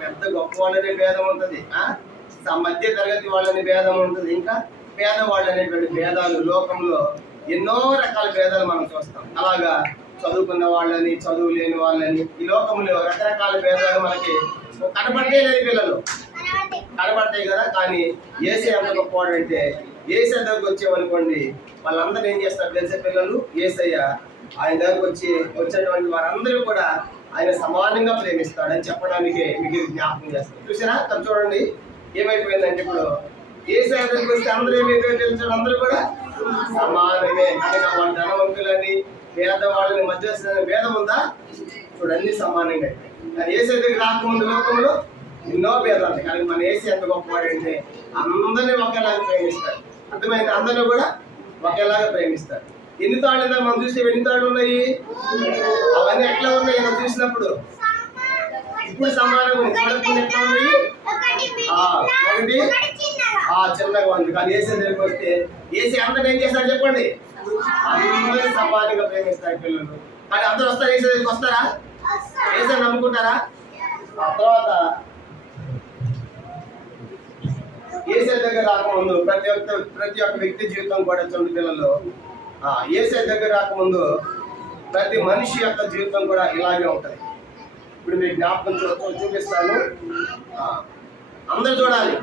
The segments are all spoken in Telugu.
పెద్ద గొప్ప వాళ్ళని భేదం ఉంటుంది, మధ్య తరగతి వాళ్ళని భేదం ఉంటుంది, ఇంకా పేదవాళ్ళు అనేటువంటి భేదాలు లోకంలో ఎన్నో రకాల భేదాలు మనం చూస్తాం. అలాగా చదువుకున్న వాళ్ళని, చదువు లేని వాళ్ళని, ఈ లోకంలో రకరకాల భేదాలు మనకి కనపడతాయి. లేదు పిల్లలు కనపడతాయి కదా. కానీ యేసే ఎంత గొప్పవాడంటే యేసయ్య దగ్గరకు వచ్చేవనుకోండి, వాళ్ళందరూ ఏం చేస్తారు తెలిసే పిల్లలు, యేసయ్య ఆయన దగ్గరకు వచ్చినటువంటి వారందరూ కూడా ఆయన సమానంగా ప్రేమిస్తాడని చెప్పడానికి మీకు జ్ఞాపకం చేస్తారు. చూసారా? చూడండి ఏమైపోయిందంటే ఇప్పుడు యేసయ్య దగ్గరకు వస్తే అందరూ ఏమైపోయింది తెలుసు, అందరూ కూడా సమానమే. కానీ వాళ్ళ ధనవంతులని పేదవాళ్ళని మధ్య భేదం ఉందా? చూడండి అన్ని సమానంగా అయిపోయి. కానీ యేసయ్య దగ్గర రాకముందు లోకంలో ఎన్నో భేదాలు. కానీ మన యేసయ్య ఎంత గొప్పవాడంటే అందరినీ ఒకేలాగా ప్రేమిస్తారు. అర్థమైంది? అందరినీ కూడా ఒకేలాగా ప్రేమిస్తారు. ఎన్ని తాళ్ళు మనం చూస్తే ఎన్ని తాళ్ళు ఉన్నాయి, అవన్నీ ఎట్లా ఉన్నాయి మనం చూసినప్పుడు ఇప్పుడు సమానంగా ఉంది. ఎట్లా ఉన్నాయి? ఒకటి చిన్నగా ఉంది. కానీ యేసయ్య దగ్గరికి వస్తే యేసయ్య అందరూ ఏం చేస్తారు చెప్పండి, అందరూ సమానంగా ప్రేమిస్తారు పిల్లలు. కానీ అందరూ వస్తారు యేసయ్య దగ్గరికి వస్తారా? యేసయ్య నమ్ముకుంటారా? ఆ తర్వాత యేసయ్య దగ్గర రాకముందు ప్రతి ఒక్క వ్యక్తి జీవితం కూడా చూడండి పిల్లలు, యేసయ్య దగ్గర రాకముందు ప్రతి మనిషి యొక్క జీవితం కూడా ఇలాగే ఉంటుంది. ఇప్పుడు మీకు జ్ఞాపకం చూపిస్తాను. అందరు చూడాలి,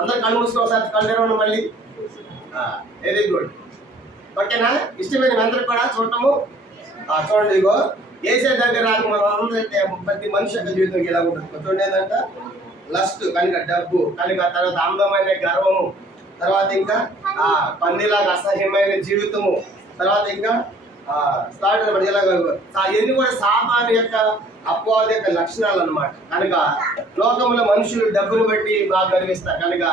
అందరు కళ్ళు మూసుకొని ఒకసారి కళ్ళు తెరవండి మళ్ళీ. వెరీ గుడ్, ఓకేనా? ఇష్టమైన అందరికి కూడా చూడటము. చూడండి, ఇగో యేసయ్య దగ్గర రాకముందు అందరైతే ప్రతి మనిషి యొక్క జీవితం ఇలా ఉంటుంది. చూడండి ఏంటంట, లస్ట్ కనుక డబ్బు కనుక, తర్వాత అందమైన గర్వము, తర్వాత ఇంకా పందిలాగా అసహ్యమైన జీవితము, తర్వాత ఇంకా ఇవన్నీ కూడా సాతాను యొక్క అపవాది యొక్క లక్షణాలు అన్నమాట. కనుక లోకంలో మనుషులు డబ్బును బట్టి బాగా గర్విస్తారు కనుక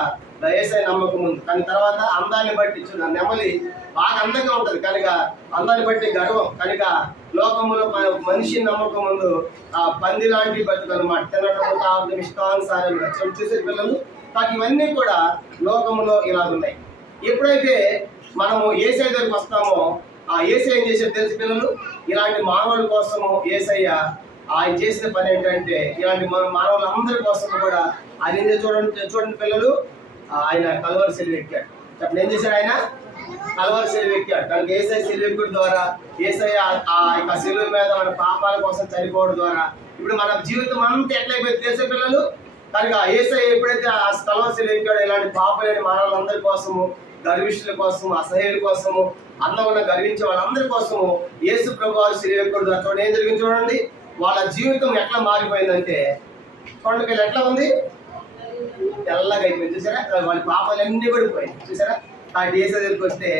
యేసయ్య నమ్మకం ఉంది. కానీ తర్వాత అందాన్ని బట్టి నెమలి బాగా అందంగా ఉంటుంది కనుక అందాన్ని బట్టి గర్వం. కనుక లోకంలో మనిషి నమ్మకం ముందు పంది లాంటి బతుకు అనమాట. తినడం తాగడం ఇష్టానుసారంగా చూసే పిల్లలు. కానీ ఇవన్నీ కూడా లోకంలో ఇలా ఉన్నాయి. ఎప్పుడైతే మనము యేసయ్య దగ్గరికి వస్తామో యేసయ్య ఏం చేసేది తెలుసు పిల్లలు, ఇలాంటి మానవుల కోసము యేసయ్య ఆయన చేసిన పని ఏంటంటే ఇలాంటి మానవులందరి కోసం కూడా ఆయన చూడండి పిల్లలు, ఆయన కల్వరి సిలువ ఎక్కాడు. చెప్పండి ఏం చేశాడు? ఆయన కల్వరి సిలువ ఎక్కాడు. కనుక యేసయ్య సిలువ ఎక్కడం ద్వారా, యేసయ్య ఆ యొక్క సిలువ మీద మన పాపాల కోసం చనిపోవడం ద్వారా ఇప్పుడు మన జీవితం అంతా ఎట్లయిపోయింది తెలిసే పిల్లలు. కనుక యేసయ్య ఎప్పుడైతే ఆ కల్వరి సిలువ ఎక్కాడో ఇలాంటి పాపలేని మానవులందరి కోసము, గర్విష్ఠుల కోసము, అసహ్యుల కోసము, అందమైన గర్వించే వాళ్ళందరి కోసము యేసు ప్రభు వారు సిలువ ఎక్కడం ద్వారా చూడండి ఏం జరిగింది చూడండి. వాళ్ళ జీవితం ఎట్లా మారిపోయిందంటే చూడండి ఎట్లా ఉంది, తెల్లగా అయిపోయింది. చూసారా? వాళ్ళ పాపాలన్నీ పడిపోయింది. చూసారా? ఆ యేసయ్య దగ్గరికి వస్తే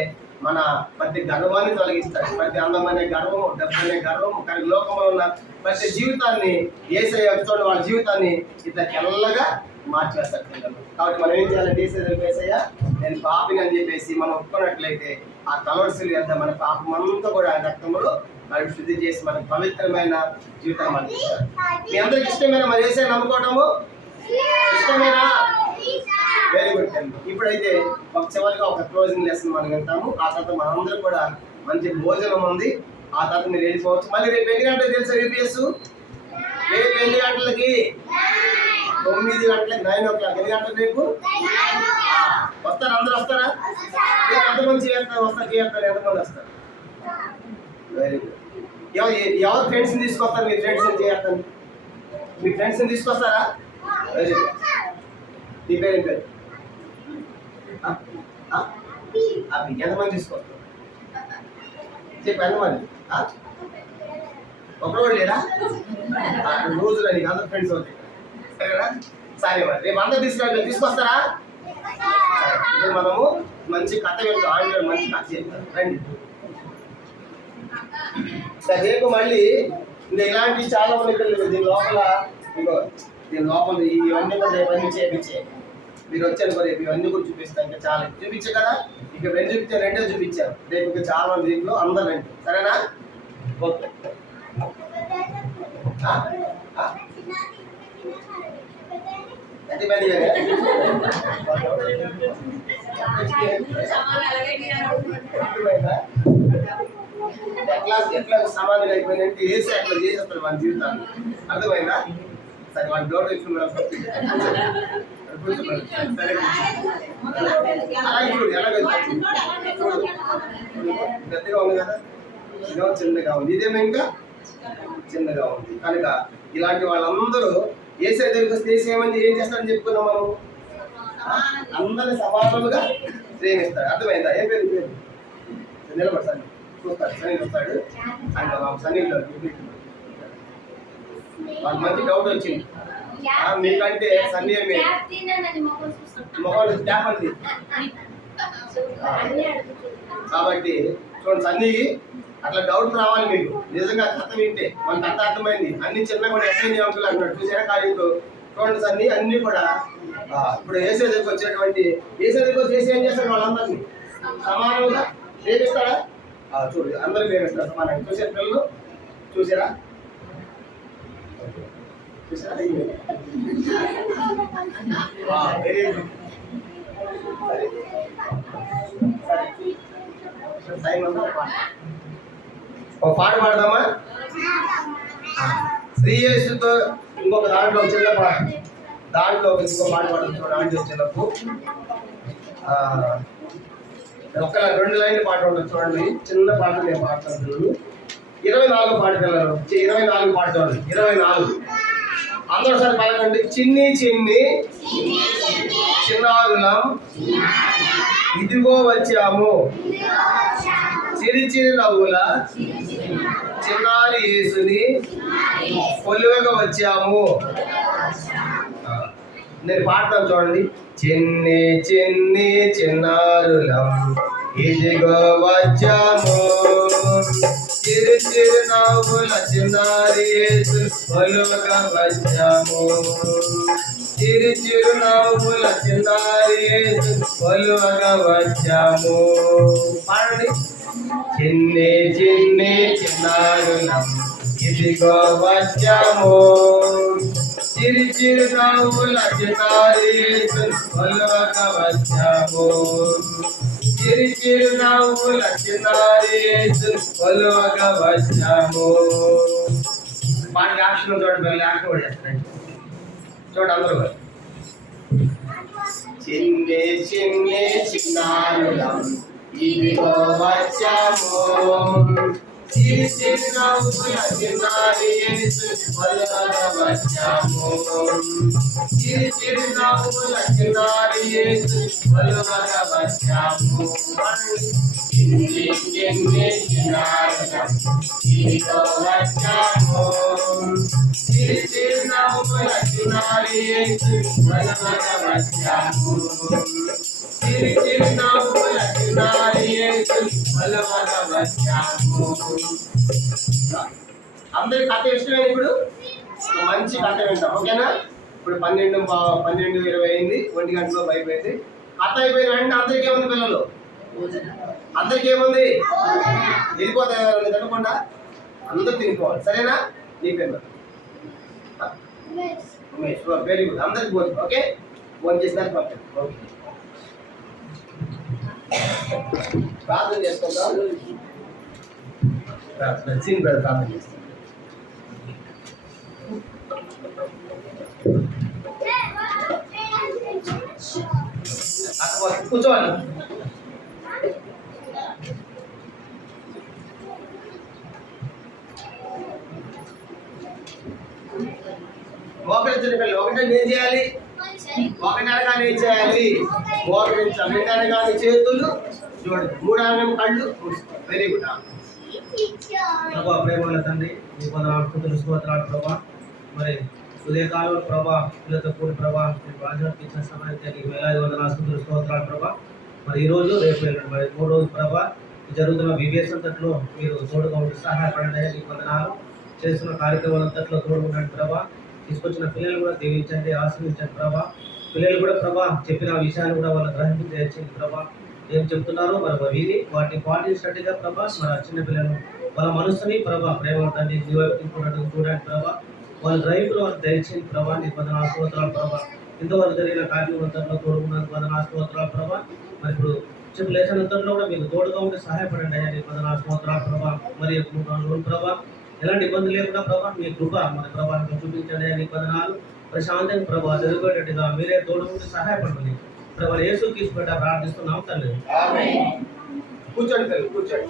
మన ప్రతి గర్వాన్ని తొలగిస్తాడు. ప్రతి అందమైన గర్వము, డబ్బు అనే గర్వము, కానీ లోకంలో ఉన్న ప్రతి జీవితాన్ని యేసయ్య చూడండి వాళ్ళ జీవితాన్ని ఇట్లా తెల్లగా మార్చేస్తాడు పిల్లలు. కాబట్టి మనం ఏం చేయాలంటే యేసయ్య దగ్గరికి యేసయ్య నేను పాపిని అని చెప్పేసి మనం ఒప్పుకున్నట్లయితే ఆ కల్వరి సిలువ వద్ద మన పాపం అంతా కూడా రక్తంలో మరి శుద్ధి చేసి మనకు పవిత్రమైన జీవితం మనకి ఇస్తారు. మీ అందరికి ఇష్టమైన మరి యేసయ్య నమ్ముకోవటము ఇష్టమేనా? వెరీ గుడ్ అండి. ఇప్పుడైతే ఒక చివరిగా ఒక క్లోజింగ్ లెసన్ మనం వెళ్తాము. ఆ తర్వాత మనందరూ కూడా మంచి భోజనం ఉంది. ఆ తర్వాత మీరు వెళ్ళిపోవచ్చు. మళ్ళీ రేపు ఎన్ని గంటలకు తెలుసా యూపీఎస్? రేపు ఎన్ని గంటలకి? 9 గంటలకి, 9 o'clock. ఎన్ని గంటలకు రేపు వస్తారు? అందరూ వస్తారా? ఎంతమంది చేస్తారు? ఎంతమంది వస్తారు? Very good. ఎవరు ఫ్రెండ్స్ని తీసుకొస్తారు? మీ ఫ్రెండ్స్ని చేస్తాను. మీ ఫ్రెండ్స్ని తీసుకొస్తారా? Very good. మీ పేరు ఏం పేరు? అవి ఎంతమంది తీసుకొస్తారు చెప్పు? ఎంతమంది? ఒకరోజు లేదా? రోజులు నీకు అందరు ఫ్రెండ్స్ అవుతాయి సరేనా? సరే మరి రేపు అందరు తీసుకొస్తారా? ఇప్పుడు మనము మంచి కథ చెప్తాం. ఆంధ్ర మంచి కథ చెప్తాం రండి. రేపు మళ్ళీ ఇంకా ఇలాంటివి చాలా మంది దీని లోపల ఇవన్నీ కూడా రేపు అన్ని చేయించే మీరు వచ్చారు మరి ఇవన్నీ కూడా చూపిస్తాను. ఇంకా చాలా చూపించే కదా, ఇక 2 చూపించారు, 2 చూపించారు. రేపు ఇంకా చాలా మంది దీంట్లో అందరు రండి సరేనా? ఓకే. ఎట్లా సమానంగా అయిపోయిందంటే యేసయ్య అట్లా చేసేస్తారు మన జీవితాన్ని. అర్థమైందా? సరే వాళ్ళ డోర్ ఇస్తున్నారు పెద్దగా ఉంది కదా, ఇదేమో చిన్నగా ఉంది, ఇదేమో ఇంకా చిన్నగా ఉంది. కనుక ఇలాంటి వాళ్ళందరూ ఏసే దగ్గరికి వస్తే ఏసేమని ఏం చేస్తాడని చెప్పుకున్నాం మనం, అందరిని సమానముగా ప్రేమిస్తాడు. అర్థమైందా? ఏ పేరు పేరు నిలబడి సన్ని చూస్తాడు, సన్నీ వస్తాడు. సన్నీలో వాళ్ళకి మంచి డౌట్ వచ్చింది, మీకంటే సన్నీ మొహం ట్యాప్ అంది. కాబట్టి చూడండి, సన్నీకి అట్లా డౌట్ రావాలి మీకు. నిజంగా కథ వింటే మన కథ అర్థమైంది. అన్ని చిన్నగా కూడా ఎట్లా అంకులు అన్నాడు చూసారా కార్యంలో. చూడండి సన్ని అన్ని కూడా ఇప్పుడు ఏసే దగ్గర వచ్చేటువంటి ఏసే దగ్గర చేసి ఏం చేస్తారు, వాళ్ళందరినీ సమానంగా ప్రేమిస్తాడా? చూడు అందరూ ప్రేమిస్తారు సమానంగా. చూసారు పిల్లలు, చూసారా చూసారా? Very good. ఒక పాట పాడదామా? శ్రీయేసుతో ఇంకొక దాంట్లో చిన్న పాట, దాంట్లో ఇంకో పాట పాడుతున్నాడు ఆంటీ వచ్చినప్పుడు. ఒక 2 లైన్ల పాట ఉండదు చూడండి, చిన్న పాట నేను పాడుతున్నాను. 24 పాట పిల్లలు, 24 పాట చూడండి. 24 అందరూ సార్ పలకండి. చిన్ని చిన్ని చిన్నారులం ఇదిగో వచ్చాము, చిరి చిరి నవ్వుల చిన్నారి యేసుని కొలువగా వచ్చాము. నేను పాడతాను చూడండి. చిన్ని చిన్ని చిన్నారులం ఇదిగో వచ్చాము, చిరు చిరు నవ్వుల చిన్నారి యేసు కొలువగా వచ్చాము, చిరు చిరు నవ్వుల చిన్నారి యేసు కొలువగా వచ్చాము. పాడండి. చిన్ని చిన్ని చిన్నారులం ఇదిగో వచ్చాము, చిరు చిరు నవ్వుల చిన్నారి యేసు కొలువగా వచ్చాము, చిరు చిరు నవ్వుల చిన్నారి యేసు కొలువగా వచ్చాము. పాటకి యాక్షన్ చూడండి, యాక్షన్ కూడా చేస్తారండి చూడండి అందరూ. చిన్ని చిన్ని చిన్నారులం ఇదిగో వచ్చాము, చిరు చిరు నవ్వుల చిన్నారి యేసు కొలువగా వచ్చాము, చిరు చిరు నవ్వుల చిన్నారి యేసు కొలువగా వచ్చాము. చిన్ని చిన్ని చిన్నారులం ఇదిగో వచ్చాము, చిరు చిరు నవ్వుల చిన్నారి యేసు కొలువగా వచ్చాము, చిరు చిరు నవ్వుల చిన్నారి యేసు కొలువగా వచ్చాము. అందరి కథ ఇష్టమే. ఇప్పుడు మంచి కథ వింటాం, ఓకేనా? ఇప్పుడు 12:20 అయింది, 1 గంటలో అయిపోయింది. కథ అయిపోయిన వెంటనే అందరికీ ఏముంది పిల్లలు? అందరికీ ఏముంది? వెళ్ళిపోతాయి తినకుండా అందరూ తినిపోవాలి, సరేనా? నీ పేరు ఉమేష్. Very good. అందరికి భోజనం ఓకే, భోజనం చేసినారు పర్లేదు. ఓకే, ప్రార్థన చేసుకుంటాం. సీన్ బ్రదర్ ప్రార్థన చేస్తాం. కూర్చోవాలి. మోకరించండి పిల్లలు. ఒకటే ఏం చేయాలి? ఒకటి అనగానే ఏం చేయాలి? మోకరించాలి. 2 అనగానే చేతులు చూడండి, 3 అనగానే కళ్ళు. Very good. ప్రభా ప్రేమల తండ్రి, మీ వందనాలు స్తోత్రాలు ప్రభా. మరి ఉదయకాలంలో ప్రభా పిల్లలతో కూడి ప్రభా మీరు రాజులకు ఇచ్చిన సమయానికి నీకు వేలాది వందనాలు స్తోత్రాలు ప్రభా. మరి ఈరోజు రేపు మరి 3 రోజులు ప్రభా జరుగుతున్న వివేస్ అంతట్లో మీరు తోడుగా ఉండి సహాయపడండి. నీకు వందనాలు. చేస్తున్న కార్యక్రమాలంతట్లో తోడు ఉండండి ప్రభా. తీసుకొచ్చిన పిల్లలు కూడా దీవించండి, ఆశీర్వించండి ప్రభా. పిల్లలు కూడా ప్రభా చెప్పిన విషయాలు కూడా వాళ్ళ గ్రహింపు చేయండి ప్రభా. ఏం చెప్తున్నారో మరి విని వాటిని పాటించినట్టుగా ప్రభా మన చిన్న పిల్లలు వాళ్ళ మనసుని ప్రభా ప్రేమ తండ్రి చూడండి ప్రభా. వాళ్ళ డ్రైవ్లో వాళ్ళు దయచేయండి ప్రభా. నీకు వందనాలు స్తోత్రాలు ప్రభా. ఇంతవరకు జరిగిన కార్యక్రమంలో తోడుకున్నందుకు వందనాలు స్తోత్రాలు ప్రభా. మరి ఇప్పుడు చెప్పు లేచినంతలో కూడా మీకు తోడుగా ఉంటే సహాయపడండి అయ్యా. నీకు వందనాలు స్తోత్రాలు ప్రభా. మరి 3 రోజులు ప్రభా ఎలాంటి ఇబ్బంది లేకుండా ప్రభా మీ కృప మన ప్రభావం చూపించండి. నీ వందనాలు. ప్రశాంతంగా ప్రభావ చదువుకునేట్టుగా మీరే తోడు ఉండి సహాయపడండి. ప్రభావ యేసు తీసుకుంటా ప్రార్థిస్తున్నాం తండ్రి. కూర్చోండి తల్లి, కూర్చోండి.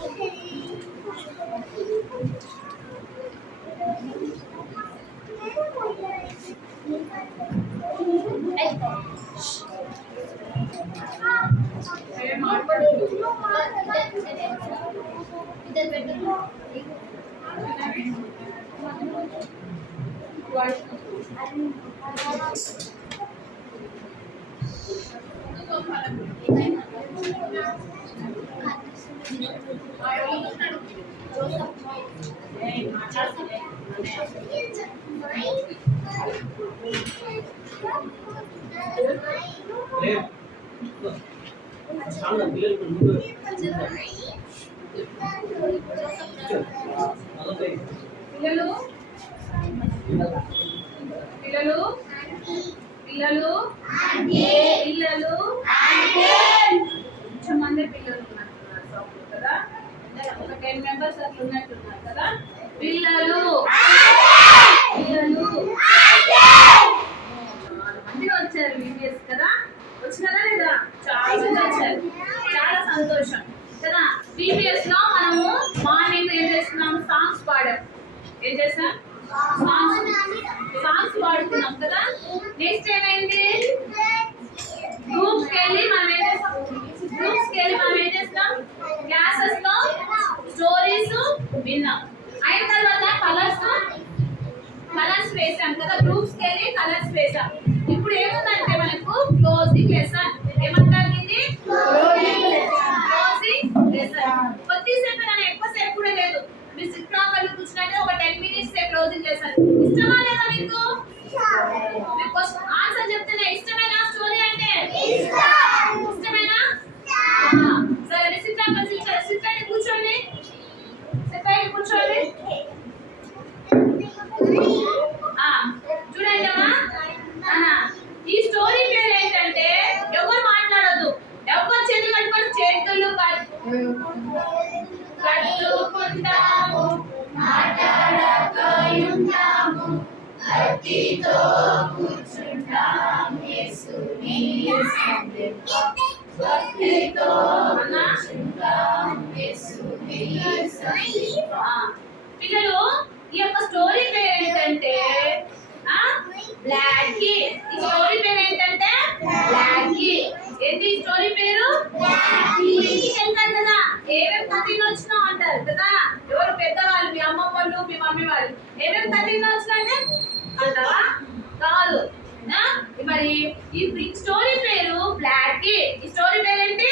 పిల్లలు పిల్లలు పిల్లలు పిల్లలు కొంచెం మంది పిల్లలు ఉన్నట్టున్నారు కదా, ఒక 10 మెంబర్స్ అట్లా ఉన్నట్టున్నారు కదా. పిల్లలు పిల్లలు చాలా మంది వచ్చారు వీడియోస్ కదా, వచ్చినారా లేదా? చాలా మంది వచ్చారు, చాలా సంతోషం కదా. బీబీఎస్ లో మనము మార్నింగ్ ఏం చేస్తున్నాం? సాంగ్స్ పాడాం. ఏం చేస్తాం? సాంగ్స్ పాడుతున్నాం కదా. నెక్స్ట్ ఏమైంది? గ్రూప్స్ కి వెళ్ళి మనం ఏం చేస్తాం? క్లాసెస్ లో స్టోరీస్ విన్నాం. అయిన తర్వాత కలర్స్ వేసాం కదా. గ్రూప్స్ కి వెళ్ళి కలర్స్ వేసాం. ఇప్పుడు ఏముందంటే మనకు క్లోజింగ్ లెసన్. ఏమంటారు ఇది? Closing lesson. కొద్దిసేపు నేను ఎక్కువసేపు కూడా లేదు, మీరు సిట్రాకలు కూర్చున్నట్టే ఒక 10 minutes క్లోజింగ్ లెసన్. ఇష్టమా లేదా మీకు? మీకు ఆన్సర్ చెప్తేనే ఇష్టమేనా? స్టోరీ అంటే ఇష్టమేనా? సరే, సిట్రాకలు కూర్చోండి. కూర్చోండి. చూడండి అమ్మా, ఈ స్టోరీ పేరు ఏంటంటే, ఎవరు మాట్లాడొద్దు, ఎవరు చేతులు కట్టుకొని చేతులు కట్టుకుంటాము, మాట్లాడకయుంటాము, భక్తితో కూర్చుంటాం యేసుని సన్నిధిలో, భక్తితో కూర్చుంటాం యేసుని సన్నిధిలో. పిల్లలు, ఈ యొక్క స్టోరీ పేరు ఏంటంటే బ్లాకీ. ఈ స్టోరీ పేరు ఏంటంటే బ్లాకీ. ఏంటి స్టోరీ పేరు? ఇంటికి వెళ్తారు కదా, ఏమేమి కథలు వచ్చినా అంటారు కదా. ఎవరు పెద్దవాళ్ళు, మీ అమ్మ వాళ్ళు, మీ మమ్మీ వాళ్ళు, ఏమేమి కథలు వచ్చినా అంటే అంటావా? కాదు. మరి ఈ స్టోరీ పేరు బ్లాకీ. ఈ స్టోరీ పేరు ఏంటి?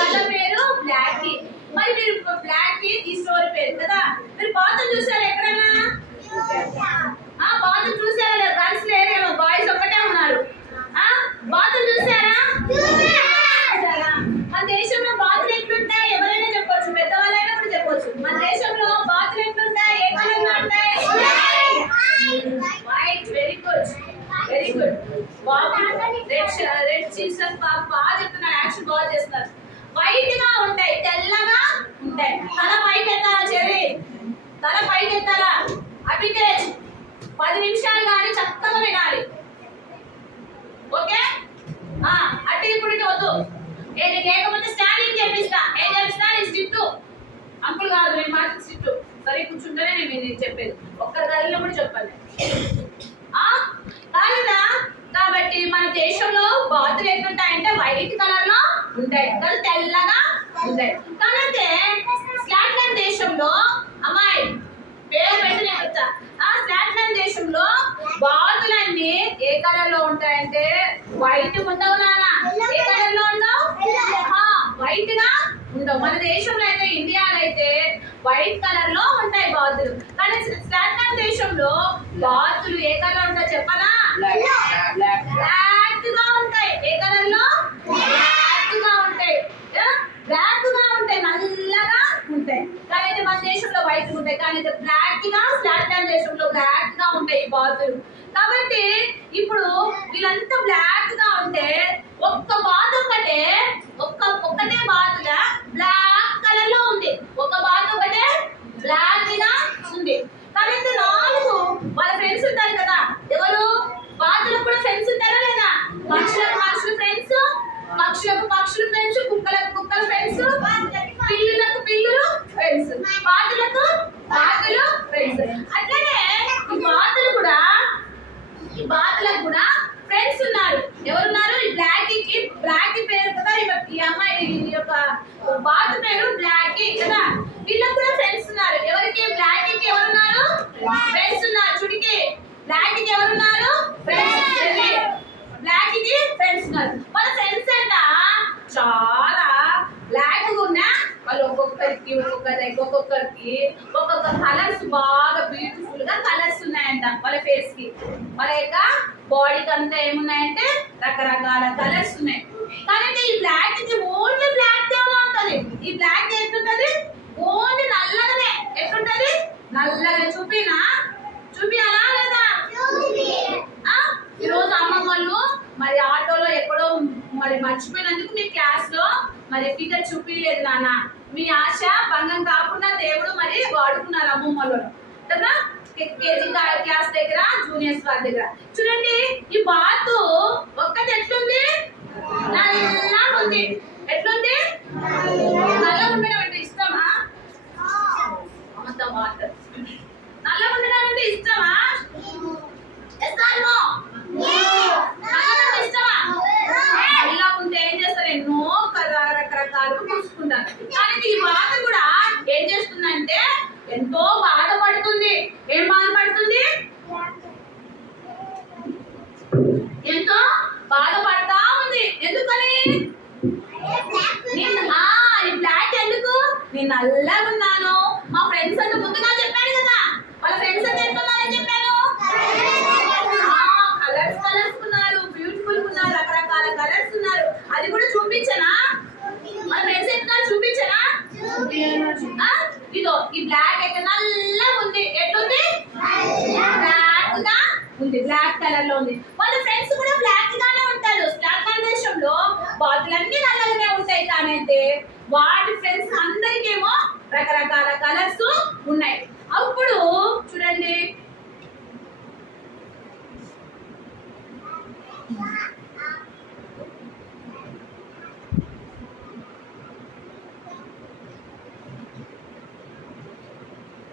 కథ పేరు బ్లాకీ. మరి మీరు బ్లాకీ ఈ స్టోరీ పేరు కదా. మీరు బాతులు చూసారా ఎక్కడైనా? బాతులు చూసారా? గర్ల్స్ లేరేమో, బాయ్స్ ఒక్కటే ఉన్నారు. బాతులు చూసారా? మన దేశంలో బాతులు ఎట్లుంటాయి? ఎవరైనా చెప్పొచ్చు, పెద్దవాళ్ళైనా కూడా చెప్పొచ్చు. మన దేశంలో బాతులు ఎట్లుంటాయి? ఏ కలర్లో ఉంటాయి? White. Very good, very good. Red చీసన్ బాగా చెప్తున్నారు, యాక్షన్ బాగా చేస్తున్నారు. వైట్ గా ఉంటాయి, తెల్లగా ఉంటాయి. తల పైకి ఎత్తాలా? చెర్రీ, తల పైకి ఎత్తాలా? అభితేజ్ 10 నిమిషాలు కానీ చక్కగా వినాలి. ఓకే? అటు ఇప్పుడు వద్దు. లేకపోతే స్టాండింగ్ చేపిస్తా. ఏం చేపిస్తా? నీ స్టిట్టు అంకుల్ కాదు, నేను మాత్రం స్టిట్టు. సరే కూర్చుంటేనే నేను చెప్పేది. ఒక్కరి గదిలో కూడా చెప్పాలి కాదా. కాబట్టి మన దేశంలో బాతులు ఎట్లుంటాయంటే వైట్ కలర్ లో ఉంటాయి కదా, తెల్లగా ఉంటాయి. కానీ స్కాట్లాండ్ దేశంలో, అమ్మాయి పేరు పెట్టి నేను చెప్తా, స్కాట్లాండ్ దేశంలో బాతులన్నీ ఏ కలర్ లో ఉంటాయంటే వైట్ ఉండవు నానా. ఏ కలర్ లో ఉండవు? వైట్ గా ఉండవు. మన దేశంలో అయితే, ఇండియాలో అయితే వైట్ కలర్ లో ఉంటాయి బాతులు. కానీ స్కాట్లాండ్ దేశంలో బాతులు ఏ కలర్ ఉంటాయి చెప్పనా? బ్లాక్ గా ఉంటాయి. ఏ కలర్ లో? బ్లాక్ గా ఉంటాయి. బ్లాక్ గా ఉంటాయి, నల్లగా ఉంటాయి. కానీ మన దేశంలో వైట్ ఉంటాయి. కానీ బ్లాక్ గా స్కాట్లాండ్ దేశంలో బ్లాక్ గా ఉంటాయి ఈ బాతులు. కాబట్టి ఇప్పుడు వీళ్ళంతా బ్లాక్ గా ఉంటే ఒక్క బాతు ఒక్కటే బాతుగా బ్లాక్ కలర్ లో ఉంది. ఒక బాతు ఒకటే బ్లాక్ గా ఉంది. బాతులకు కూడా ఫ్రెండ్స్ ఉన్నారు. ఎవరున్నారు? ఈ బ్లాకీ పేరు కదా, ఈ అమ్మాయి ఈ యొక్క బాతు పేరు బ్లాకీ కదా. వీళ్ళకి కూడా ఫ్రెండ్స్ ఉన్నారు. ఎవరికి? బ్లాకీకి ఎవరున్నారు? ఫ్రెండ్స్ ఉన్నారు. చుడికి బ్లాకీకి ఎవరున్నారు? ఫ్రెండ్స్. బ్లాకీకి ఫ్రెండ్స్ ఉన్నారు. వాళ్ళ ఫ్రెండ్స్ అంట చాలా బ్లాక్ ఉన్నా వాళ్ళు ఒక్కొక్కరికి ఒక్కొక్క కలర్స్ బాగా బ్యూటిఫుల్ గా కలర్స్ ఉన్నాయంట వాళ్ళ ఫేస్ కి. వాళ్ళ యొక్క బాడీకి అంతా ఏమున్నాయంటే రకరకాల కలర్స్ ఉన్నాయి. కానీ ఈ బ్లాక్ కి ఓన్లీ బ్లాక్ తేడా ఉంటది. ఈ బ్లాక్ ఎట్లుంటది? ఓన్లీ నల్లగానే. ఎట్లుంటది? నల్లగా. చూపియాలా లేదా? ఈ రోజు అమ్మమ్మ వాళ్ళు మరి ఆటోలో ఎక్కడో మరి మర్చిపోయినందుకు మీ క్లాస్ లో మరి ఫిగర్ చూపించలేదు నాన్న. మీ ఆశ భంగం కాకుండా దేవుడు మరి వాడుకున్నారు అమ్మమ్మలో కదా. కేజీ క్లాస్ దగ్గర, జూనియర్స్ వారి దగ్గర చూడండి. ఈ బాతు ఒక్కటి ఎట్లుంది? నల్లగా ఉంది. ఎట్లుంది? నల్లగా ఉండడం అంటే ఇష్టమా? వాటర్ నల్లగా ఉండడం అంటే ఇష్టమా? నల్లగా ఉంటే ఏం చేస్తారు? ఎన్నో రకరకాలు చూసుకుంటారు. కానీ ఈ బాధ కూడా ఏం చేస్తుందంటే ఎంతో బాధపడుతుంది. ఏం బాధపడుతుంది? ఎంతో బాధపడతా ఉంది. ఎందుకని? ఈ బ్లాక్ ఎందుకు? నేను నల్లగా ఉన్నాను. మా ఫ్రెండ్స్ అంతా ముందుగా చెప్పాను కదా. వాళ్ళ ఫ్రెండ్స్ అంతా ఎట్లున్నారని చెప్పాను. కలర్స్ ఉన్నారు, బ్యూటిఫుల్ ఉన్నారు, రకరకాల కలర్స్ ఉన్నారు. అది కూడా చూపించనా? మన ఫ్రెండ్స్ ఎట్లా చూపించనా? ఇదో ఈ బ్లాక్ అయితే నల్లగా ఉంది. ఎట్లుంది? బ్లాక్ గా ఉంది. బ్లాక్ కలర్ లో ఉంది. వాళ్ళ ఫ్రెండ్స్ కూడా బ్లాక్ గానే ఉంటారు. స్లాట్ దేశంలో బాతులన్నీ నల్లగానే ఉంటాయి. కానీ అయితే వాటి ఫ్రెండ్స్ అందరికేమో రకరకాల కలర్స్ ఉన్నాయి. అప్పుడు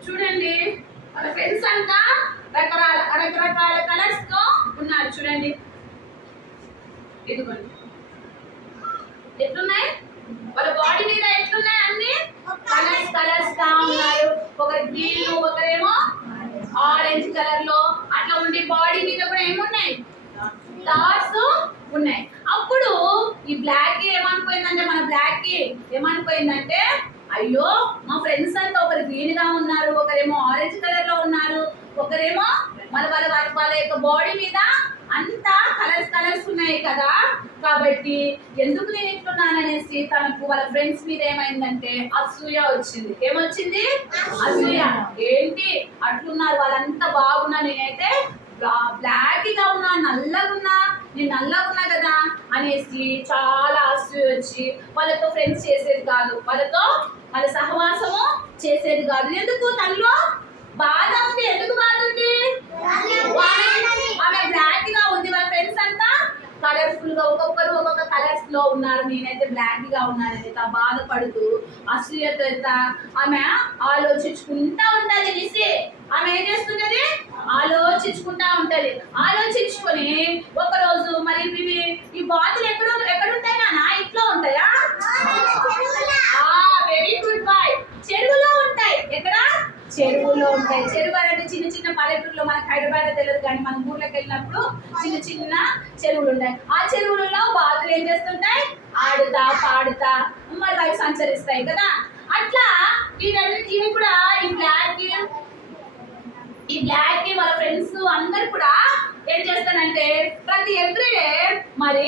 చూడండి, వాళ్ళ ఫ్రెండ్స్ అంతా రకరకాల కలర్స్ తో ఉన్నారు. చూడండి, ఇదిగోండి ఎట్లున్నాయి వాళ్ళ బాడీ మీద. ఎట్లున్నాయి? అన్ని కలర్స్ గా ఉన్నారు. ఒకరి గ్రీన్, ఒకరేమో ఆరెంజ్ కలర్ లో అట్లా ఉండి బాడీ మీద కూడా ఏమున్నాయి? డాట్స్ ఉన్నాయి. అప్పుడు ఈ బ్లాక్ ఏమనుకోయిందంటే, మన బ్లాక్ ఏమనుకోయిందంటే, అయ్యో మా ఫ్రెండ్స్ అంతా ఒకరు గ్రీన్ గా ఉన్నారు, ఒకరేమో ఆరెంజ్ కలర్ లో ఉన్నారు, ఒకరేమో వాళ్ళ యొక్క బాడీ మీద అంతా కలర్స్ ఉన్నాయి కదా. కాబట్టి ఎందుకు నేను ఇట్లున్నాను అనేసి తనకు వాళ్ళ ఫ్రెండ్స్ మీద ఏమైందంటే అసూయ వచ్చింది. ఏమొచ్చింది? అసూయ. ఏంటి అట్లున్నారు, వాళ్ళంతా బాగున్నా, నేనైతే బ్లాక్ గా ఉన్నా, నల్లగా ఉన్నా కదా అనేసి చాలా అసూయ వచ్చి వాళ్ళతో ఫ్రెండ్స్ చేసేది కాదు, వాళ్ళ సహవాసము చేసేది కాదు. ఎందుకు? తనలో బాధ ఉంది. ఎందుకు బాధ ఉంది? ఆమె బ్లాక్ గా ఉంది. వాళ్ళ ఫ్రెండ్స్ అంతా కలర్ఫుల్ గా ఒక్కొక్కరు ఒక్కొక్క కలర్స్ లో ఉన్నారు, నేనైతే బ్లాక్ గా ఉన్నానని బాధపడుతూ అసూయతో ఆమె ఆలోచించుకుంటా ఉంటది. నిసి ఆమె ఏం చేస్తుంటది? ఆలోచించుకుంటా ఉంటది. ఆలోచించుకొని ఒకరోజు మరి ఈ బాతులు ఎక్కడుంటాయి నాన్న? ఇంట్లో ఉంటాయా? Very good boy. చెరువులో ఉంటాయి. ఎక్కడ? చెరువులో ఉంటాయి. చెరువు అంటే చిన్న చిన్న పల్లెటూరులో, మనకు హైదరాబాద్ తెలియదు కానీ మన ఊర్లోకి వెళ్ళినప్పుడు చిన్న చెరువులు ఉంటాయి. ఆ చెరువులలో బాతులు ఏం చేస్తుంటాయి? ఆడుతా పాడుతా మరి అవి సంచరిస్తాయి కదా. అట్లా ఇవి కూడా ఈ బ్లాక్ వాళ్ళ ఫ్రెండ్స్ అందరు కూడా ఏం చేస్తానంటే ప్రతి ఎవ్రీడే మరి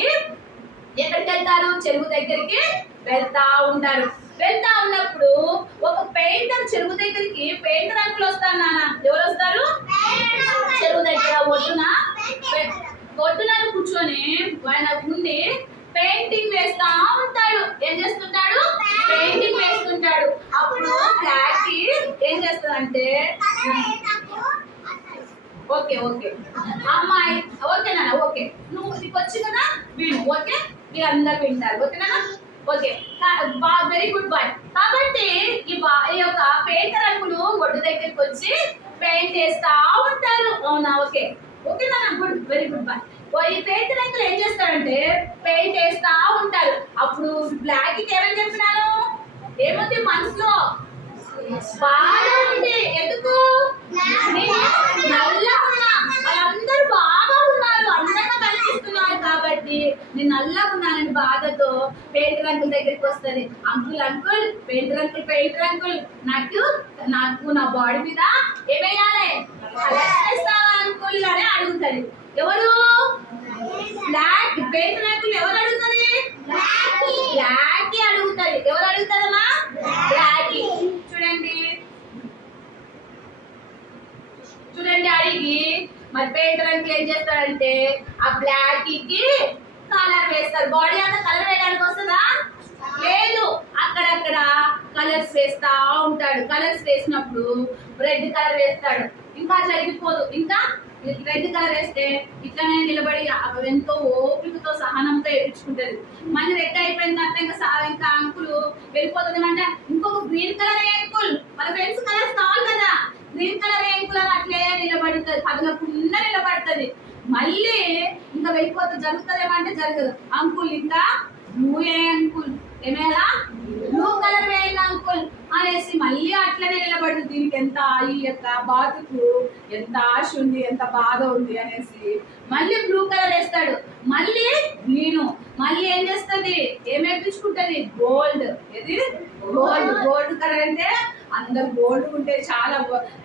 ఎక్కడికి వెళ్తారు? చెరువు దగ్గరికి వెళ్తా ఉంటారు. వెళ్తా ఉన్నప్పుడు ఒక పెయింటర్ చెరువు దగ్గరికి పెయింటర్ అంకుల్ వస్తారు నాన్న. ఎవరు వస్తారు? చెరువు దగ్గర ఒడ్డున కూర్చొని ఆయన ఉండి పెయింటింగ్ వేస్తా ఉంటాడు. ఏం చేస్తుంటాడు? పెయింటింగ్ వేస్తుంటాడు. అప్పుడు బ్లాక్ ఏం చేస్తుందంటే, ఓకే అమ్మాయి, ఓకే నాన్న, ఓకే నువ్వు నీకు వచ్చి కదా విను, ఓకే మీరు అందరు వింటారు, ఓకేనా? Okay very good boy. కాబట్టి ఈ యొక్క పెయింటర్ అంకులు ఒడ్డు దగ్గరికి వచ్చి పెయింట్ చేస్తా ఉంటారు. అవునా? ఓకే నాన్న, గుడ్. Very good boy. ఈ పెయింటర్ అంకుల్ ఏం చేస్తాడంటే పెయింట్ వేస్తా ఉంటారు. అప్పుడు బ్లాక్ కి ఏమని చెప్పినాను, ఏముంది మనసులో బాధ ఉంది. ఎందుకు? నేను నల్లగా ఉన్నా, వాళ్ళందరూ బాగా ఉన్నారు, అందంగా కనిపిస్తున్నారు కాబట్టి నేను నల్లగా ఉన్నానని బాధతో పెయింటర్ అంకుల్ దగ్గరికి వస్తుంది. Uncle uncle painter uncle painter uncle నాకు నా బాడీ మీద ఏమేయాలి, కలర్స్ వేస్తావా అంకుల్ అని అడుగుతుంది. ఎవరు? బ్లాక్. పెయింటర్ అంకుల్ ఎవరు అడుగుతుంది? బ్లాక్ అడుగుతుంది. ఎవరు అడుగుతారమ్మా? బ్లాక్. చూడండి అడిగి మరి పెయింటర్ అంకుల్ ఏం చేస్తాడంటే ఆ బ్లాక్ కి కలర్ వేస్తారు. బాడీ అంతా కలర్ వేయడానికి వస్తుందా? లేదు, అక్కడక్కడ కలర్స్ వేస్తా ఉంటాడు. కలర్స్ వేసినప్పుడు రెడ్ కలర్ వేస్తాడు, ఇంకా జరిగిపోదు. ఇంకా రెడ్ కలర్ వేస్తే ఇట్లనే నిలబడి ఎంతో ఓపికతో సహనంతో వేయించుకుంటది. మళ్ళీ రెడ్ అయిపోయిన తర్వాత ఇంకా అంకులు వెళ్ళిపోతుంది అంటే ఇంకొక గ్రీన్ కలర్ అంకుల్, మన ఫ్రెండ్స్ కలర్స్ కావాలి కదా, గ్రీన్ కలర్ అంకుల్ అని అట్లే నిలబడుతుంది, కదలకుండా నిలబడుతుంది. మళ్ళీ ఇంకా వెళ్ళిపోతే జరుగుతుంది ఏమంటే జరగదు. అంకుల్ ఇంకా బ్లూ అంకుల్ ఏమేలా బ్లూ కలర్ వేయండి అంకుల్ అనేసి మళ్ళీ అట్లనే నిలబడుతుంది. దీనికి ఎంత ఈ యొక్క బాధకు ఎంత ఆశ ఉంది, ఎంత బాధ ఉంది అనేసి మళ్ళీ బ్లూ కలర్ వేస్తాడు. మళ్ళీ గ్రీను. మళ్ళీ ఏం చేస్తుంది, ఏమేపించుకుంటది? గోల్డ్. ఏది? గోల్డ్. గోల్డ్ కలర్ అంటే అందరు గోల్డ్ ఉంటే చాలా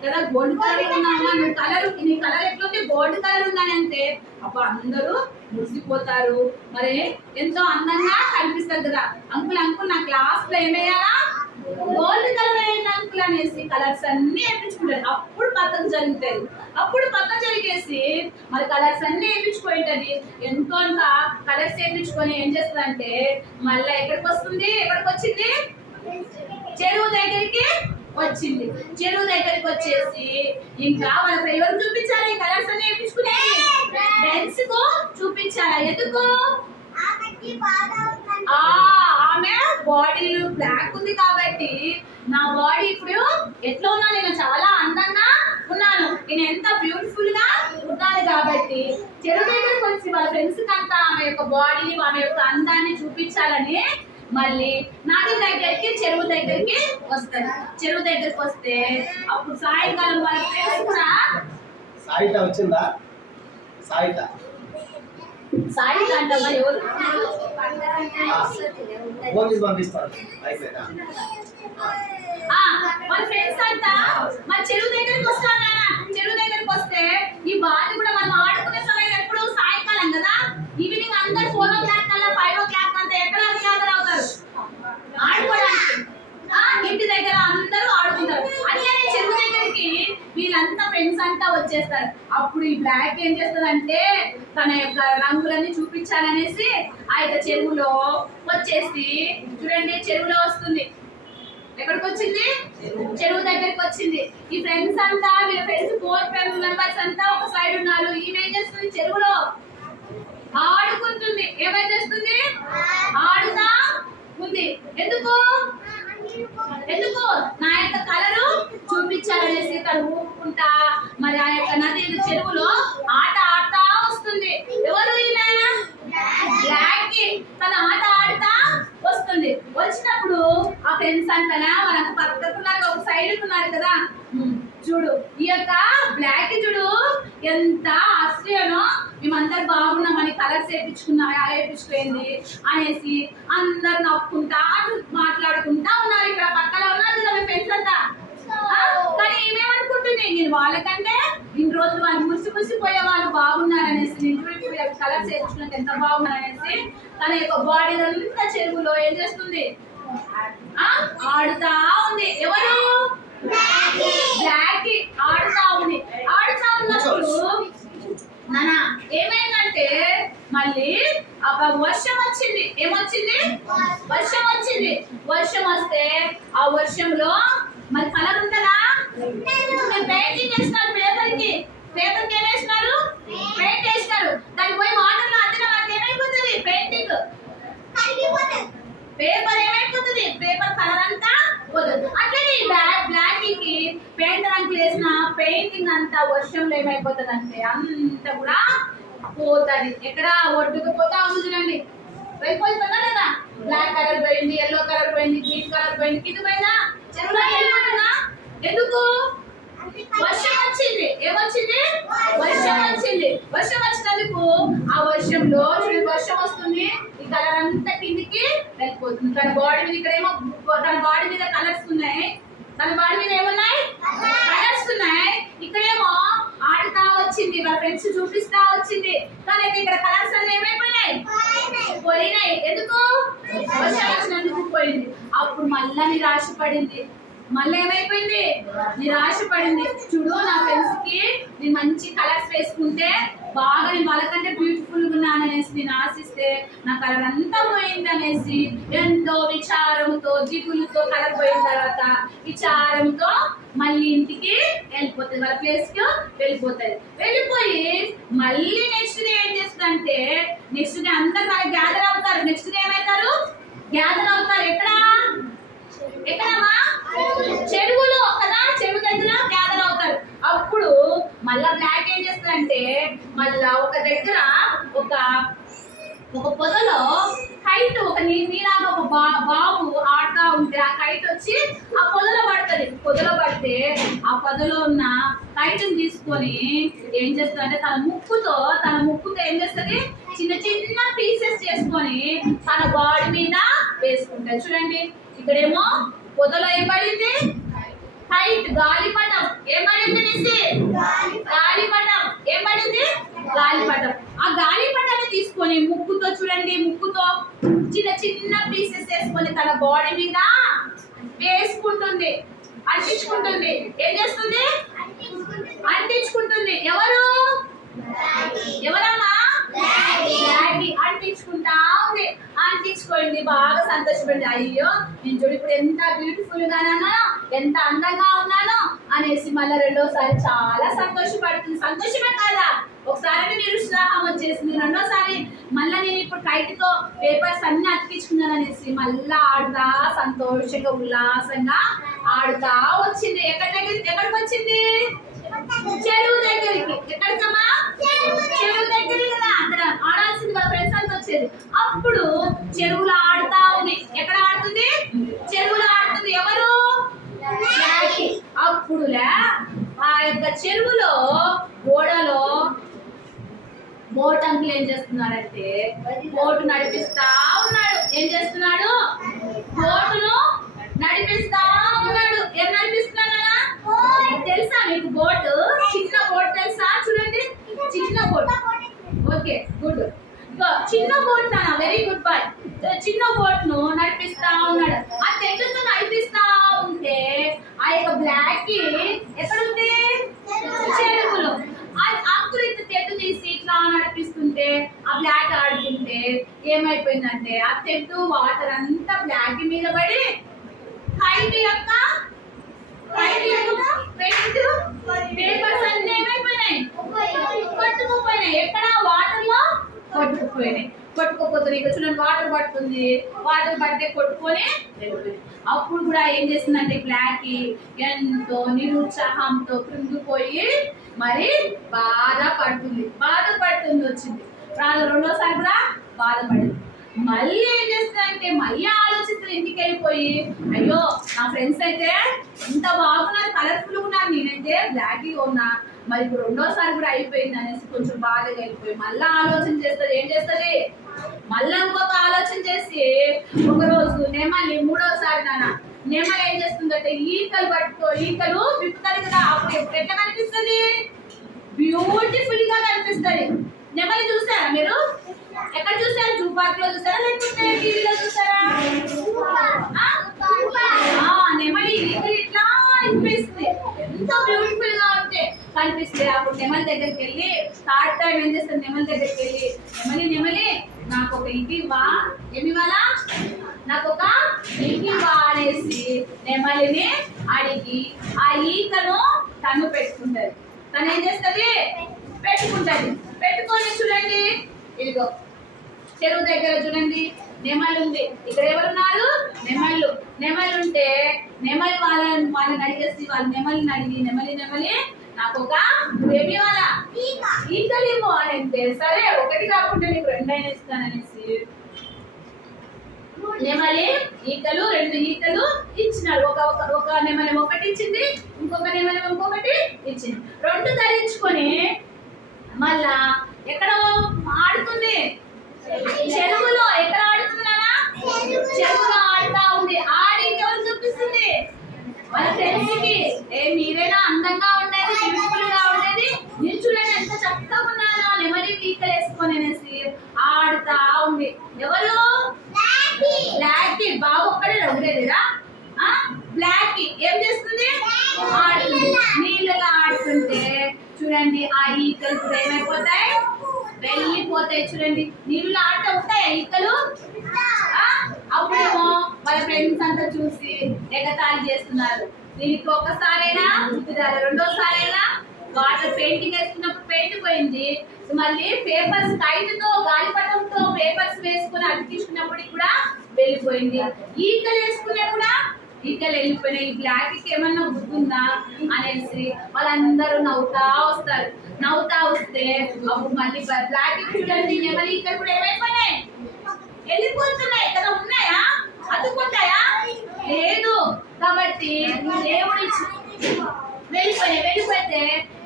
కదా, గోల్డ్ కలర్ ఉన్నామా, నువ్వు కలర్ నీ కలర్ ఎట్లుంది, గోల్డ్ కలర్ ఉందని అంటే అప్పుడు అందరూ మురిసిపోతారు. మరి ఎంతో అందంగా కనిపిస్తారు కదా. అంకుల్ అంకుల్ నా క్లాస్ లో ఏమేయాలా, గోల్డ్ కలర్ వేయండి అంకుల్ అనేసి కలర్స్ అన్ని వేయించుకుంటారు. అప్పుడు పక్కకు జరుగుతాయి. అప్పుడు పక్క జరిగేసి మరి కలర్స్ అన్ని వేయించుకుంటుంది. ఎంతో కలర్స్ వేయించుకొని ఏం చేస్తుందంటే మళ్ళీ ఎక్కడికి వస్తుంది, ఎక్కడికి వచ్చింది, చెరువు దగ్గరికి వచ్చింది. చెరువు దగ్గరికి వచ్చేసి ఇంకా వాళ్ళ ఎవరు చూపించాలి, కలర్స్ అన్ని వేయించుకునే ఫ్రెండ్స్ కు చూపించాలి. ఎందుకు? ఆమె బాడీ బ్లాక్ ఉంది కాబట్టి నా బాడీ ఇప్పుడు ఎట్లా ఉన్నా, నేను చాలా అందంగా ఉన్నాను, నేను ఎంత బ్యూటిఫుల్ గా ఉన్నాను కాబట్టి చెరువు దగ్గరికి వచ్చి వాళ్ళ ఫ్రెండ్స్ కంతా ఆమె యొక్క బాడీని, ఆమె యొక్క అందాన్ని చూపించాలని మళ్ళీ నది దగ్గరికి చెరువు దగ్గరికి వస్తారు. చెరువు దగ్గరికి వస్తే అప్పుడు సాయంకాలం వాళ్ళ ఫ్రెండ్స్ కూడా సాయిత వచ్చిందా? సాయిత సాయిత అంటమ్మా. ఎవరు? పోలీస్ పంపిస్తారు. అయిపోయిందా? మన ఫ్రెండ్స్ అంతా మన చెరువు దగ్గరికి వస్తాం నాన్న. చెరువు దగ్గరికి వస్తే ఈ బాధ కూడా మనం ఆడుకునే సమయం ఎప్పుడు సాయంకాలం కదా. ఈవినింగ్ అందరు 4:00 కల్లా 5:00 అంతా ఎక్కడ గ్యాదర్ అవుతారు ఆడుకోవడానికి. ఇంటి దగ్గర అందరూ ఆడుకుంటారు. అట్లనే చెరువు దగ్గరికి వీళ్ళంతా ఫ్రెండ్స్ అంతా వచ్చేస్తారు. అప్పుడు ఈ బ్లాక్ ఏం చేస్తుందంటే తన యొక్క రంగులన్నీ చూపించాలనేసి ఆ యొక్క చెరువులో వచ్చేసి చూడండి చెరువులో వస్తుంది. ఎక్కడికి వచ్చింది? చెరువు దగ్గరికి వచ్చింది. ఈ ఫ్రెండ్స్ అంతా వీళ్ళ ఫ్రెండ్స్ 4 మెంబర్స్ అంతా ఒక సైడ్ ఉన్నారు. ఈమె ఏం చేస్తుంది, చెరువులో ఆడుకుంటుంది. ఏమేం చేస్తుంది? ఆడుతా ఉంది. ఎందుకు? ఎందుకు? నా యొక్క కలరు చూపించాలనేసి తను ఊపుకుంటా మరి ఆ యొక్క నది చెరువులో ఆట ఆడుతా వస్తుంది. ఎవరు? ఈమె బ్లాక్. తన ఆట ఆడుతా వస్తుంది. వచ్చినప్పుడు ఆ ఫ్రెండ్స్ అంతా మనకు పక్కకున్నారు, ఒక సైడ్ ఉన్నారు కదా. చూడు ఈ యొక్క బ్లాక్ చూడు ఎంత అసూయనో, మేమందరు బాగున్నామని కలర్స్ వేయించుకుపోయింది అనేసి అందరు నవ్వుకుంటా మాట్లాడుకుంటా ఉన్నారు. ఇక్కడ పక్కన ఉన్నారు కదా మీ ఫ్రెండ్స్ అంతా. కానీ ఏమేమనుకుంటుంది, నేను వాళ్ళకంటే ఇన్ని రోజులు వాళ్ళు మురిసిపోయే వాళ్ళు బాగున్నారనేసి, నేను కలర్స్ వేయించుకున్నది ఎంత బాగున్నారనేసి తన యొక్క బాడీ అంతా చెరువులో ఏం చేస్తుంది, ఆడుతా ఉంది. ఎవరు? బ్లాక్ ఆడుతా ఉంది. ఆడుతా ఉన్నప్పుడు నానా ఏమైందంటే మళ్ళీ ఒక వర్షం వచ్చింది. ఏమొచ్చింది? వర్షం వచ్చింది. వర్షం వస్తే ఆ వర్షంలో మరి కలర్ ఉంటుందా? పెయింటింగ్ వేసినారు పేపర్కి. పేపర్కి ఏం వేసినారు? పెయింట్ వేసినారు. దానికి పోయి వాటర్లో అద్దిన మనకి ఏమైపోతుంది? పెయింటింగ్ పేపర్ ఏమైపోతుంది? పేపర్ కలర్ అంతా పోతుంది. అట్లనే బ్లాక్ కి పెయింటర్ అంకుల్ వేసిన పెయింటింగ్ అంతా వర్షంలో ఏమైపోతుంది అంటే అంతా కూడా పోతుంది. ఎక్కడ ఒడ్డుకు పోతా ఉంది చూడండి, వెళ్ళిపోతుందా లేదా? బ్లాక్ కలర్ పోయింది, ఎల్లో కలర్ పోయింది, గ్రీన్ కలర్ పోయింది, కింద పోయిందా? చెరువులో వెళ్ళిపోతుందా? ఎందుకు? వర్షం వచ్చింది. ఏమొచ్చింది? వర్షం వచ్చింది. వర్షం వచ్చినందుకు ఆ వర్షంలో చూడండి, వర్షం వస్తుంది, ఈ కలర్ అంతా కిందికి వెళ్ళిపోతుంది. తన బాడీ మీద ఇక్కడేమో తన బాడీ మీద కలర్స్ ఉన్నాయి, తన బాడీ మీద ఏమున్నాయి? కలర్స్ ఉన్నాయి. ఇక్కడేమో ఆడుతా వచ్చింది, వాళ్ళ ఫ్రెండ్స్ చూపిస్తా వచ్చింది, కానీ ఇక్కడ కలర్స్ అన్ని ఏమైపోయినాయి? పోయినాయి. ఎందుకు? వర్షం వచ్చినందుకు పోయింది. అప్పుడు మళ్ళా నిరాశ పడింది. మళ్ళీ ఏమైపోయింది? నిరాశ పడింది. చూడు, నా ఫ్రెండ్స్ కి నేను మంచి కలర్స్ వేసుకుంటే బాగా నేను వాళ్ళకంటే బ్యూటిఫుల్ గా ఉన్నాననేసి నేను ఆశిస్తే నా కలర్ అంతా పోయింది అనేసి ఎంతో విచారంతో దిగులుతో కలర్ పోయిన తర్వాత విచారంతో మళ్ళీ ఇంటికి వెళ్ళిపోతుంది, వాళ్ళ ప్లేస్ కి వెళ్ళిపోతుంది. వెళ్ళిపోయి మళ్ళీ నెక్స్ట్ డే ఏం చేస్తుందంటే, నెక్స్ట్ డే అందరు వాళ్ళకి గ్యాదర్ అవుతారు. నెక్స్ట్ డే ఏమవుతారు? గ్యాదర్ అవుతారు. ఎక్కడమ్మా? చెరువులో కదా, చెరువు దగ్గర గ్యాదర్ అవుతారు. అప్పుడు మళ్ళా బ్లాక్ ఏం చేస్తారంటే, మళ్ళా ఒక దగ్గర ఒక పొదలో కైట్, ఒక నీలాగా ఒక బాబు ఆడుతా ఉంటే ఆ కైట్ వచ్చి ఆ పొదలో పడుతుంది. పొదలో పడితే ఆ పొదలో ఉన్న కైట్ తీసుకొని ఏం చేస్తుందంటే తన ముక్కుతో ఏం చేస్తుంది? చిన్న చిన్న పీసెస్ చేసుకొని తన బాడీ మీద వేసుకుంటారు. చూడండి, ఇక్కడేమో పొదలో ఏం పడింది? కైట్, గాలిపటం. ఏం పడింది? గాలిపటం. ఏం పడింది? గాలిపటం. ఆ గాలిపటాన్ని తీసుకొని ముక్కుతో చూడండి, ముక్కుతో చిన్న చిన్న పీసెస్ వేసుకొని తన బాడీ మీద వేసుకుంటుంది, అంటించుకుంటుంది. ఏం చేస్తుంది? అంటించుకుంటుంది. ఎవరమ్మా? అంటించుకుంటా ఉంది. అంటించుకోండి, బాగా సంతోషపడింది. అయ్యో, నేను చూడు ఇప్పుడు ఎంత బ్యూటిఫుల్ గానో, ఎంత అందంగా ఉన్నానో అనేసి మళ్ళీ రెండోసారి చాలా సంతోషపడుతుంది. సంతోషమే కాదా, ఒకసారి నిరుత్సాహం వచ్చేసింది. రెండోసారి మళ్ళీ నేను ఇప్పుడు కైట్తో పేపర్స్ అన్ని అతికించుకున్నాను అనేసి మళ్ళా ఆడుతా సంతోషంగా ఉల్లాసంగా ఆడుతా వచ్చింది. ఎక్కడికి వచ్చింది? చెరువు దగ్గరికి. ఎక్కడికమ్మా? చెరువు దగ్గర కదా, అక్కడ ఆడాల్సింది వాళ్ళ ఫ్రెండ్స్ అంతా వచ్చేది. అప్పుడు చెరువులో ఆడుతా ఉంది. ఎక్కడ ఆడుతుంది? చెరువులో ఆడుతుంది. ఎవరు? అప్పుడులే ఆ యొక్క చెరువులో ఓడలో బోట్ అంకుల్ ఏం చేస్తున్నాడంటే బోటు నడిపిస్తా ఉన్నాడు. ఏం చేస్తున్నాడు? బోటును నడిపిస్తా ఉన్నాడు. ఏం నడిపిస్తున్నాడు? తెలుసా మీకు బోట్? చిన్న బోట్ తెలుసా? చూడండి, చిన్న బోట్. Okay, good. చిన్న బోట్ నాన్న, వెరీ గుడ్ బాయ్. చిన్న బోట్ ను నడిపిస్తా ఉన్నాడు. ఆ తెడ్డుతో నడిపిస్తా ఉంటే ఆ యొక్క బ్లాక్ కి ఎక్కడుంది? చెరువులో. అప్పుడు ఇంత తెడ్డు తీసి ఇట్లా నడిపిస్తుంటే ఆ బ్లాక్ ఆడుతుంటే ఏమైపోయిందంటే ఆ తెడ్డు వాటర్ అంతా బ్లాక్ మీద పడి కైట్ యొక్క పేపర్స్ అన్ని ఏమైపోయినాయి? కొట్టుకుపోయినాయి. ఎక్కడ? వాటర్ లో కొట్టుకుపోయినాయి. కొట్టుకోపోతుంది. ఇక్కడ చూడండి, వాటర్ పడుతుంది. వాటర్ పడితే కొట్టుకొని వెళ్ళిపోయింది. అప్పుడు కూడా ఏం చేసిందంటే బ్లాక్ ఎంతో నిరుత్సాహంతో కృంగిపోయి మరి బాధపడుతుంది వచ్చింది. రెండోసారి కూడా బాధపడింది. మళ్ళీ ఏం చేస్తుందంటే మళ్ళీ ఆలోచిస్తుంది. ఇంటికి వెళ్ళిపోయి అయ్యో, నా ఫ్రెండ్స్ అయితే ఎంత బాగున్నారు, కలర్ఫుల్ ఉన్నారు, నేనైతే బ్లాక్గా ఉన్నా, మరి ఇప్పుడు రెండోసారి కూడా అయిపోయింది అనేసి కొంచెం బాధగా వెళ్ళిపోయి మళ్ళీ ఆలోచన చేస్తుంది. ఏం చేస్తుంది? మళ్ళీ ఇంకొక ఆలోచన చేసి ఒకరోజు నెమలి, మూడోసారి నెమలి ఏం చేస్తుందంటే ఈకలు విప్పుతారు కదా, అప్పుడు ఎట్లా కనిపిస్తుంది? బ్యూటిఫుల్ గా కనిపిస్తుంది. నెమలి చూసారా మీరు? ఎక్కడ చూసారా? జూ పార్క్ లో చూసారా లేకపోతే టీవీలో చూసారా? నెమలి ఇట్లా అనిపిస్తుంది, ఎంతో బ్యూటిఫుల్ గా ఉంటే కనిపిస్తే అప్పుడు నెమలి దగ్గరికి వెళ్ళి థర్డ్ టైం ఏం చేస్తుంది? నెమలి దగ్గరికి వెళ్ళి నెమలి నాకు ఒక ఇంటి ఇవ్వా, ఏమివ్వాలా? నాకు ఒక ఇంటి ఇవ్వా అనేసి నెమలిని అడిగి ఆ ఈకను తను పెట్టుకుంటది. తను ఏం చేస్తుంది? పెట్టుకుంటది. పెట్టుకొని చూడండి, ఇదిగో చెరువు దగ్గర చూడండి నెమలి ఉంది. ఇక్కడ ఎవరున్నారు? నెమలి ఉంటే నెమలి వాళ్ళని అడిగేసి వాళ్ళ నెమలిని అడిగి నెమలి నాకు ఒక ఏమి వాళ్ళ ఈకలు ఇవ్వు అని అంటే సరే కాకుండా నీకు 2 అయినా ఇస్తాననేసి నెమలి ఈకలు 2 ఈకలు ఇచ్చినాడు. ఒక నెమలి ఒకటి ఇచ్చింది, ఇంకొక నెమలి ఇంకొకటి ఇచ్చింది. 2 ధరించుకొని మళ్ళా ఎక్కడో ఆడుతుంది, చెరువులో. ఎక్కడ ఆడుతున్నానా? చెరువులో ఆడుతా ఉంది. ఆడి ఎవరు చూపిస్తుంది? మన ఫ్రెండ్స్ కి, మీరేనా అందంగా ఉండేది, బ్యూటిఫుల్ గా ఉండేది, నేను చూడండి ఎంత చక్కగా ఉన్నానో నెమలి ఈకలు వేసుకొని అనేసి ఆడుతా ఉంది. ఎవరు? బ్లాక్. బాబు ఒక్కడే ఉండేదిరా. బ్లాక్ ఏం చేస్తుంది? ఆడుతుంది. నీళ్ళలో ఆడుతుంటే చూడండి ఆ ఈకలు కూడా ఏమైపోతాయి? వెళ్ళిపోతాయి. చూడండి నీళ్ళు ఆడుతూ ఉంటాయి ఈకలు. అప్పుడేమో వాళ్ళ ఫ్రెండ్స్ అంతా చూసి ఎగతాళి చేస్తున్నారు. దీనికి ఒకసారైనా ఉత్తిదారు, రెండోసారైనా వాటర్ పెయింటింగ్ వేసుకున్నప్పుడు పెయింట్ పోయింది. మళ్ళీ పేపర్స్ కైట్ తో గాలిపటంతో పేపర్స్ వేసుకుని అతికించుకున్నప్పుడు కూడా వెళ్ళిపోయింది. ఈకలు వేసుకునే కూడా ఈకలు వెళ్ళిపోయినాయి. ఈ బ్లాక్ కి ఏమన్నా గుర్తుందా అనేసి వాళ్ళందరూ నవ్వుతా వస్తారు. నవ్వుతా వస్తే అప్పుడు మళ్ళీ బ్లాక్ చూడండి నెమలి ఈకలు కూడా ఏమైపోయినాయి? వెళ్ళిపోతున్నాయి కదా. ఉన్నాయా? అతుక్కుంటాయా? లేదు. కాబట్టి దేవుడు వెళ్ళిపోతే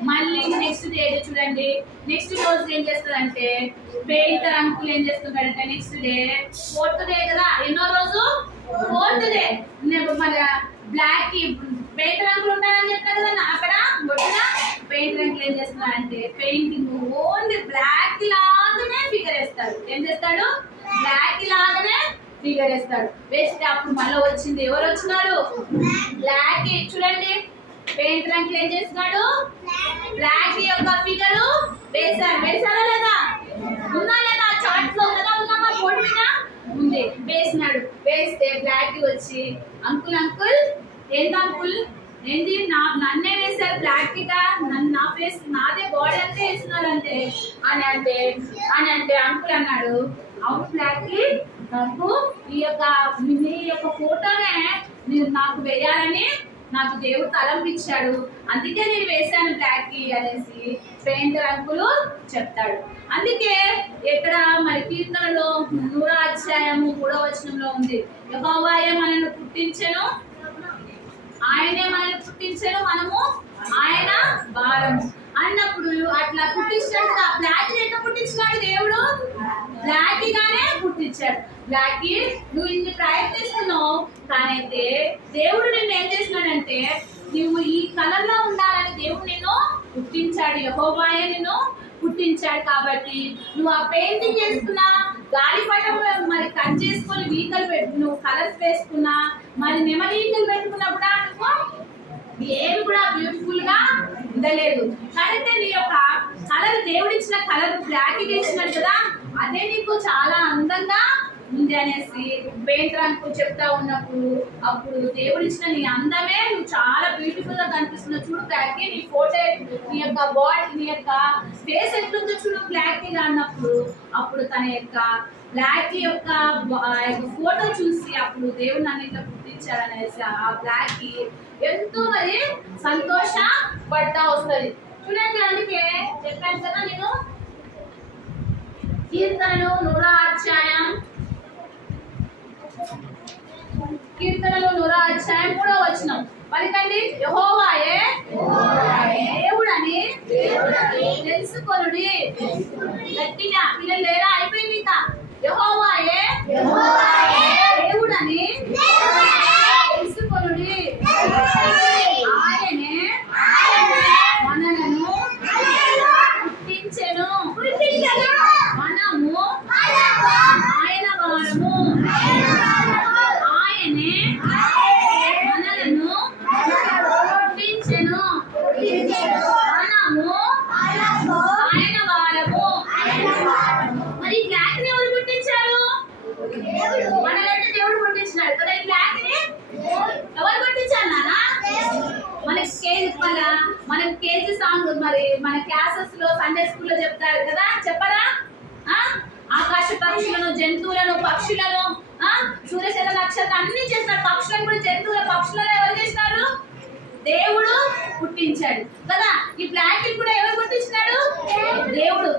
మళ్ళీ నెక్స్ట్ డే చూడండి. నెక్స్ట్ రోజు ఏం చేస్తాడంటే పెయింటర్ అంకుల్ ఏం చేస్తున్నాడంటే నెక్స్ట్ డే 4th డే కదా. ఎన్నో రోజు? 4th day. మన బ్లాక్ పెయింటర్ అంకుల్ ఉంటారని చెప్పారు కదా అక్కడ బొట్టున. పెయింటర్ అంకుల్ ఏం చేస్తున్నాడంటే పెయింటింగ్ ఓన్లీ బ్లాక్ లాగానే ఫిగర్ వేస్తాడు. ఏం చేస్తాడు? బ్లాక్ లాగానే ఫిగర్ వేస్తాడు. వేస్తే అప్పుడు మళ్ళీ వచ్చింది. ఎవరు వచ్చినాడు? బ్లాక్. చూడండి పెయింటర్ అంకుల్ ఏం చేస్తున్నాడు? బ్లాక్ యొక్క ఫిగర్ వేసారా లేదా? ఉందా లేదా? చార్ట్ లో కదా ఉందా? బోర్డు మీద ఉంది. వేసినాడు. వేస్తే బ్లాక్ వచ్చి అంకుల్ ఏంటి అంకుల్ ఏంటి నన్నే వేశారు బ్లాక్ గా, నా ఫేస్ నాదే బాడీ అంతా వేస్తున్నారంటే అని అంటే అంకుల్ అన్నాడు, అవును బ్లాక్ నాకు నీ యొక్క ఫోటోనే మీరు నాకు వేయాలని నాకు దేవుడు తలంపించాడు, అందుకే నేను వేశాను బ్లాక్ అనేసి పెయింటర్ అంకుల్ చెప్తాడు. అందుకే ఇక్కడ మరి కీర్తనలో 100వ అధ్యాయము 3వ వచనంలో ఉంది, యెహోవాయే మనల్ని పుట్టించెను, ఆయనే మనల్ని పుట్టించెను, మనము ఆయన భారము అన్నప్పుడు అట్లా పుట్టించాడు కదా. బ్లాక్ ఎట్లా పుట్టించినాడు దేవుడు? బ్లాక్ గానే పుట్టించాడు. బ్లాక్ నువ్వు ఇన్ని ప్రయత్నిస్తున్నావు, కానైతే దేవుడు నిన్ను ఏం చేసినాడంటే నువ్వు ఈ కలర్ లో ఉండాలని దేవుడు నిన్ను పుట్టించాడు. యెహోవాయే నిన్ను పుట్టించాడు. కాబట్టి నువ్వు ఆ పెయింటింగ్ చేసుకున్నా, గాలిపటం మరి కట్ చేసుకొని వీకలు పెట్టు, నువ్వు కలర్స్ వేసుకున్నా, మరి నెమలి ఈకలు పెట్టుకున్నప్పుడు నువ్వు ఏమి కూడా బ్యూటిఫుల్ గా ఉండలేదు. కాబట్టి నీ యొక్క కలర్ దేవుడిచ్చిన కలర్ బ్లాక్ ఇచ్చినాడు కదా, అదే నీకు చాలా అందంగా ఉంది అనేసి పెయింటర్ అంకుల్ చెప్తా ఉన్నప్పుడు అప్పుడు దేవుడిచ్చిన నీ అందమే నువ్వు చాలా బ్యూటిఫుల్ గా కనిపిస్తున్నావు. చూడు బ్లాక్ నీ ఫోటో, నీ యొక్క బాడీ, నీ యొక్క ఫేస్ ఎట్లుందో చూడు బ్లాక్ గా అన్నప్పుడు అప్పుడు తన యొక్క బ్లాక్ యొక్క ఫోటో చూసి అప్పుడు దేవుడు నన్ను ఇట్లా పుట్టించాడు అనేసి ఆ బ్లాక్ ఎంతో మరి సంతోష పడతా వస్తుంది. చూడండి, అందుకే చెప్పాను కదా నేను కీర్తనలు 100వ అధ్యాయం 3వ వచనం పలికండి, యెహోవాయే దేవుడని తెలుసుకొనుడి. గట్టిగా పిల్లలు లేరా? అయిపోయింది. ఇంకా యెహోవాయే దేవుడని తెలుసుకొనుడి, ఆయనే మనలను పుట్టించెను, మనము ఆయన వారము, ఆయనే మనలను పుట్టించెను, మనము ఆయన వారము. మరి ఈ బ్లాక్ ని ఎవరు పుట్టించారు? మనలంటే దేవుడు పుట్టించినాడు కదా. ఈ బ్లాక్ ని ఎవరు పుట్టించారు నాన్న? మనకి కేజీ సాంగ్ మరి మన క్లాసెస్ లో సండే స్కూల్ లో చెప్తారు కదా, చెప్పరా? ఆకాశ పక్షులను, జంతువులను, పక్షులను, సూర్యచంద్ర నక్షత్రం అన్ని చేస్తారు. పక్షులను కూడా జంతువుల పక్షులను ఎవరు చేస్తారు? దేవుడు పుట్టించాడు కదా. ఈ బ్లాక్ కి కూడా ఎవరు పుట్టించినాడు? దేవుడు.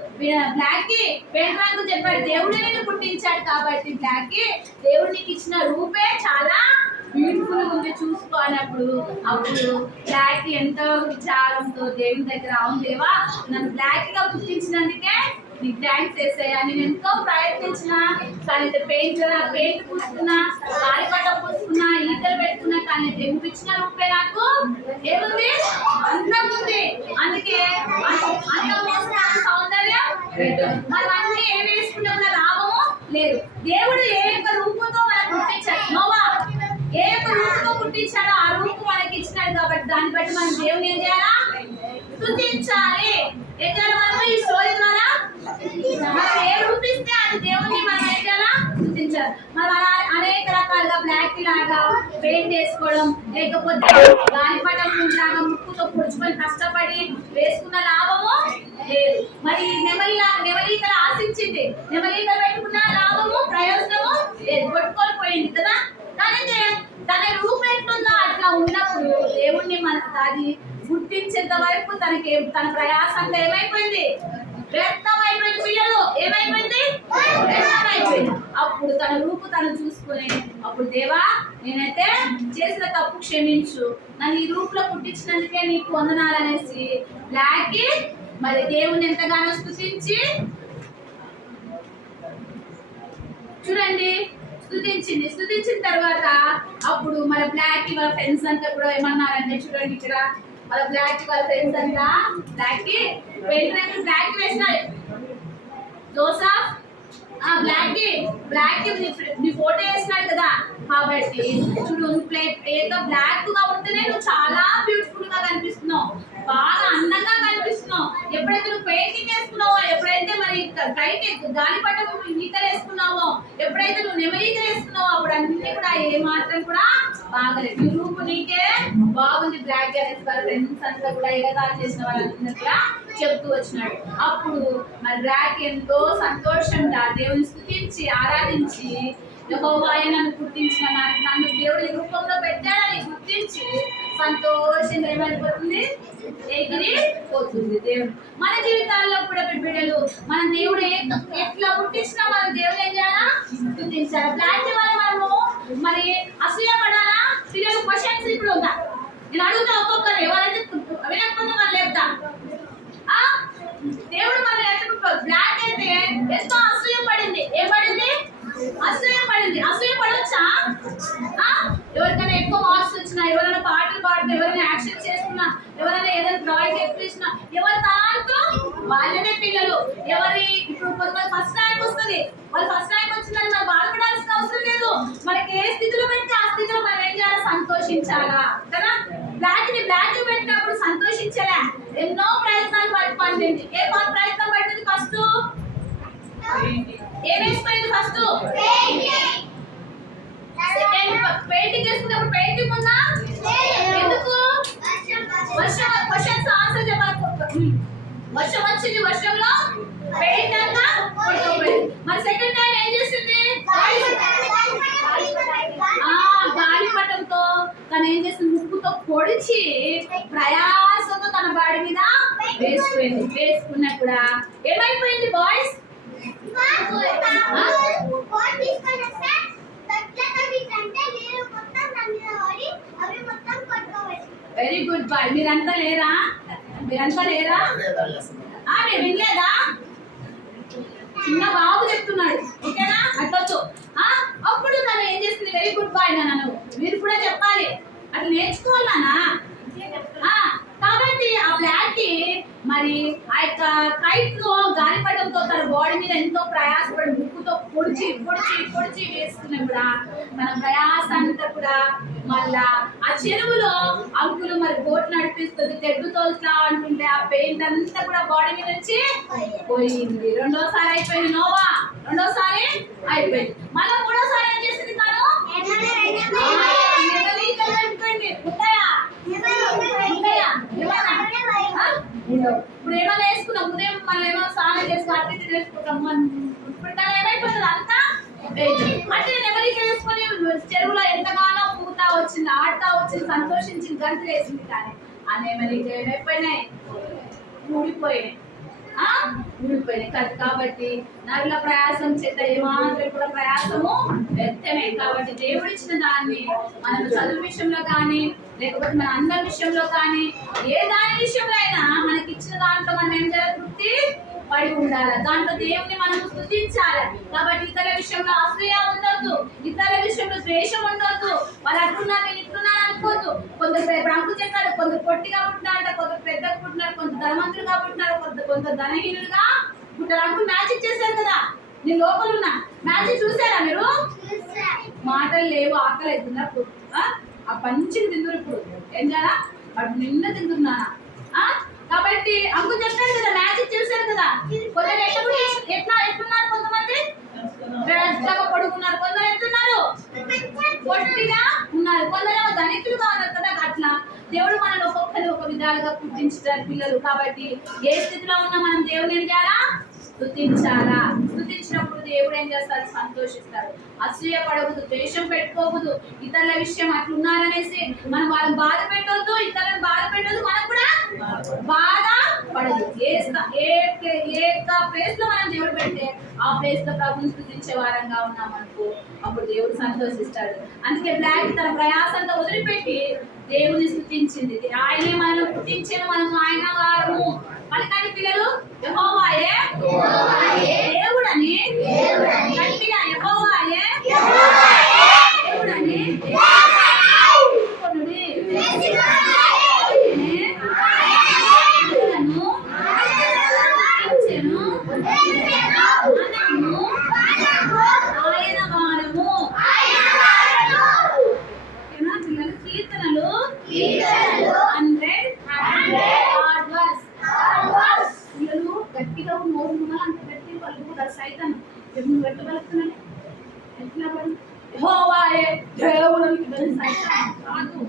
బ్లాక్ కి పెయింట్ రంగు చెప్పాడు, దేవుడే నిన్ను పుట్టించాడు కాబట్టి బ్లాక్ కి దేవుడు నీకు ఇచ్చిన రూపే చాలా బ్యూటిఫుల్ గా ఉంది చూసుకో అన్నప్పుడు అప్పుడు బ్లాక్ కి ఎంతో విచారంతో దేవుని దగ్గర, అవును దేవా నన్ను బ్లాక్ గా పుట్టించినందుకే నీకు థ్యాంక్స్ చేసేయా, నేను ఎంతో ప్రయత్నించిన కానీ పెయింట్ పూసుకున్నా, గాలిపటం పూసుకున్నా, ఈతలు పెట్టుకున్నా కానీ దేవుడు ఇచ్చిన రూపే నాకు ఏముంది? అందం ఉంది. అందుకే అందం వేసిన సౌందర్యం మనం అన్ని ఏమి వేసుకుంటే ఉన్న లాభము లేదు. దేవుడు ఏ యొక్క రూపంతో మనకు పుట్టించాడు, నోవా ఏ యొక్క రూపంతో పుట్టించాడో ఆ రూపం మనకి ఇచ్చినాడు కాబట్టి దాన్ని బట్టి మనం దేవుని ఏం చేయాలా? స్తుతించాలి. ఏం చేయాలి? మనం ఈ స్టోరీ ద్వారా మనం ఏ రూపిస్తే అది దేవుని మనం ఏం చేయాలా? స్తుతించాలి. మనం అలా అనేక రకాలుగా బ్లాక్ లాగా పెయింట్ వేసుకోవడం, లేకపోతే గాలిపటం లాగా ముక్కుతో పొడుచుకొని కష్టపడి వేసుకున్న లాభము లేదు. మరి నెమలికలు ఆశించింది, నెమలికలు పెట్టుకున్న లాభము ప్రయోజనము లేదు, కొట్టుకొని పోయింది కదా. కానీ తన రూపం ఎట్లుందో అట్లా ఉన్నప్పుడు దేవుణ్ణి మనకు అది గుర్తించేంత వరకు తన ప్రయాస అంతా ఏమైపోయింది? వ్యర్థమైపోయింది. పిల్లలు ఏమైపోయింది? వ్యర్థమైపోయింది. అప్పుడు తన రూపు తను చూసుకుని అప్పుడు దేవా నేనైతే చేసిన తప్పు క్షమించు, నన్ను ఈ రూపులో పుట్టించినందుకే నీకు వందనాలనేసి బ్లాక్ మరి దేవుని ఎంతగానో స్తుతించి చూడండి స్తుతించిన తర్వాత అప్పుడు మన బ్లాక్ వాళ్ళ ఫ్రెండ్స్ అంతా కూడా ఏమన్నారంటే చూడండి ఇక్కడ వాళ్ళ బ్లాక్ వాళ్ళ ఫ్రెండ్స్ అంతా బ్లాక్ బ్లాక్ వేసినారు. జోసఫ్ బ్లాక్ నీ ఫోటో వేసినాడు కదా కాబట్టి చూడు ఏదో బ్లాక్ గా ఉంటేనే నువ్వు చాలా బ్యూటిఫుల్ గా కనిపిస్తున్నావు, బాగా అందంగా కనిపిస్తున్నావు. ఎప్పుడైతే నువ్వు పెయింటింగ్ వేసుకున్నావో, ఎప్పుడైతే మరి గాలిపటం ఈకలు వేసుకున్నావో, ఎప్పుడైతే నువ్వు నెమలికలు వేసుకున్నావో అప్పుడు అన్ని కూడా ఏ మాత్రం కూడా బాగలేదు. నీ రూపు నీకే బాగుంది బ్లాక్ అనేసి వాళ్ళ ఫ్రెండ్స్ అంతా కూడా ఎగతాళి చేసిన వాళ్ళందరూ కూడా చెప్తూ వచ్చినాడు. అప్పుడు మరి బ్లాక్ ఎంతో సంతోషంగా దేవుని స్తుతించి ఆరాధించి యెహోవా నన్ను పుట్టించిన నన్ను దేవుడి రూపంలో పెట్టాడని గుర్తించి సంతోషంగా ఏమైపోతుంది? ఎగిరి పోతుంది దేవుడు. మన జీవితాల్లో కూడా బిడ్డలు మన దేవుడు ఎట్లా పుట్టించినా మన దేవుడు ఏం చేయాలా? స్తుతించాలి. బ్లాక్ వల్ల మనము మరి అసూయ పడాలా? పిల్లలు క్వశ్చన్స్ ఇప్పుడు ఉందా? నేను అడుగుతా ఒక్కొక్కరు, ఎవరైతే వినకపోతే వాళ్ళు లేపుతా. దేవుడు మన బ్లాక్ అయితే ఎంతో అసూయ పడింది. ఏం పడింది? అసూయ పడింది. అసూయ పడొచ్చా? ఎవరికైనా ఎక్కువ మార్క్స్ వచ్చినా, ఎవరైనా పాటలు పాడితే, ఎవరైనా యాక్షన్ చేస్తున్నా, ఎవరైనా ఏదైనా డ్రాయింగ్ ఎక్కించినా ఎవరి తలాలతో వాళ్ళనే పిల్లలు. ఇప్పుడు కొంతమంది ఫస్ట్ ర్యాంక్ వస్తుంది, వాళ్ళు ఫస్ట్ ర్యాంక్ వచ్చిందని మనం బాధపడాల్సిన అవసరం లేదు. మనకి ఏ స్థితిలో పెడితే ఆ స్థితిలో మనం ఏం చేయాలి? సంతోషించాలా కదా. బ్లాక్ పెట్టినప్పుడు సంతోషించలే, ఎన్నో ప్రయత్నాలు పడిపోయింది. ఏ ప్రయత్నం పడింది? ఫస్ట్ ఏం వేసిపోయింది? ఫస్ట్ పెయింటింగ్ వేసుకున్నప్పుడు పెయింటింగ్ ఉందా? ఎందుకు? వర్షం క్వశ్చన్స్ ఆన్సర్ చెప్పాలి. వర్షం వచ్చింది, వర్షంలో పెయింట్ అంతా కొట్టుకుపోయింది. మరి సెకండ్ టైం ఏం చేసింది? గాలిపటంతో తను ఏం చేసింది? ముక్కుతో పొడిచి ప్రయాసంతో తన బాడీ మీద వేసుకుపోయింది. వేసుకున్నప్పుడు ఏమైపోయింది బాయ్స్? Very good bye. మీరంతా లేరా? మీరు వినలేదా? చిన్న బాబు చెప్తున్నాడు, ఓకేనా? అట్టొచ్చు. అప్పుడు తను ఏం చేస్తుంది? వెరీ గుడ్ బాయ్ నన్ను మీరు కూడా చెప్పాలి, అట్లా నేర్చుకోవాలనా? కాబట్టి ఆ బ్లాక్ మరి ఆ యొక్క కైట్ లో గాలిపటంతో తన బాడీ మీద ఎంతో ప్రయాసపడి ముక్కుతో పొడిచి వేసుకున్నప్పుడు తన ప్రయాస అంతా కూడా మళ్ళా ఆ చెరువులో అంకులు మరి బోట్ నడిపిస్తుంది, తెడ్డు తోలుతా అంటుంటే ఆ పెయింట్ అంతా కూడా బాడీ మీద నుంచి పోయింది. రెండోసారి అయిపోయింది నోవా, రెండోసారి అయిపోయింది. మళ్ళీ మూడోసారి ఏం చేసింది? తను ఇప్పుడు ఏమైనా వేసుకున్నాం, ఉదయం మనం ఏమో స్నానం చేసి అట్టి వేసుకుంటాం. ఇప్పుడు ఏమైపోతుంది? అంతా అంటే నెమలికి వేసుకొని చెరువులో ఎంతగానో పూత వచ్చింది, ఆడుతా వచ్చింది, సంతోషించింది, గంతులు వేసింది. కానీ ఆ నెమలికలు ఏమైపోయినాయి? ఊడిపోయినాయి. ఊడిపోయినాయి కాదు. కాబట్టి నరుల ప్రయాసం చేత ఏమాత్రం కూడా ప్రయాసము వ్యర్థమే. కాబట్టి దేవుడిచ్చిన దాన్ని మనం చదువు విషయంలో కానీ, లేకపోతే మన అందరి విషయంలో కానీ, ఏ దాని విషయంలో అయినా మనకి ఇచ్చిన దాంట్లో మనం ఏం చేయాలి? తృప్తి పడి ఉండాలి. దాంట్లో దేవుని మనం స్తుతించాలి. కాబట్టి ఇతరుల విషయంలో అసూయ ఉండొద్దు, ఇతరుల విషయంలో ద్వేషం ఉండొద్దు. వాళ్ళు అంటున్నారు, నేను ఇట్లున్నాను అనుకోవద్దు. కొందరు బ్రాహ్మణులు చెప్పారు, కొందరు పొట్టిగా పుట్టినారంట, కొందరు పెద్దగా పుట్టినారు, కొందరు ధనవంతులుగా పుట్టినారు, కొందరు ధనహీనులుగా పుట్టారు. అంటూ మ్యాజిక్ చేశారు కదా. నేను లోపల ఉన్నా, మ్యాజిక్ చూసారా మీరు? మాటలు లేవు, ఆకలి అవుతున్నారు. ఆ పంచిని తిందురు. ఇప్పుడు ఏం చేయాలా? వాడు నిన్న తింటున్నానా? కాబట్టి అంకు చెప్పారు కదా, మ్యాజిక్ చేశారు కదా. కొందరు ఎట్లున్నారు? కొంతమంది పెద్దగా పడుకున్నారు, కొందరు ఎట్లున్నారు? పొట్టిగా ఉన్నారు, కొందరు ధనికులుగా ఉన్నారు కదా. అట్లా దేవుడు మనల్ని ఒక్కొక్కరు ఒక విధాలుగా పుట్టించారు పిల్లలు. కాబట్టి ఏ స్థితిలో ఉన్నా మనం దేవుని ఏం చేయాలా? స్తుతించాలా. స్తుతించినప్పుడు దేవుడు ఏం చేస్తాడు? సంతోషిస్తాడు. అసూయ పడవద్దు, ద్వేషం పెట్టుకోవద్దు. ఇతరుల విషయం అట్లున్నారనేసి మనం వాళ్ళని బాధ పెట్టవద్దు, ఇతరులను బాధ పెట్టవద్దు, మనం కూడా బాధ పడదు. ఏ ప్లేస్ లో మనం దేవుడు పెడితే ఆ ప్లేస్ లో ప్రభుని స్తుతించే వారంగా ఉన్నాం అనుకో, అప్పుడు దేవుడు సంతోషిస్తాడు. అందుకే బ్లాక్ తన ప్రయాసంతో వదిలిపెట్టి దేవుని స్తుతించింది. ఆయనే మనల్ని పుట్టించిన, మనం ఆయన వారము. మనకని పిల్లలు యెహోవాయే దేవుడని గట్టిగా యెహోవాయే దేవుడని కీర్తనలు 100 పిల్లలు గట్టిగా మోసం అంత గట్టి పలుకుతారు. సైతం గట్టి పలుకుతున్నాను ఎట్లా పడు యెహోవాయే దేవుడు సైతం కాదు,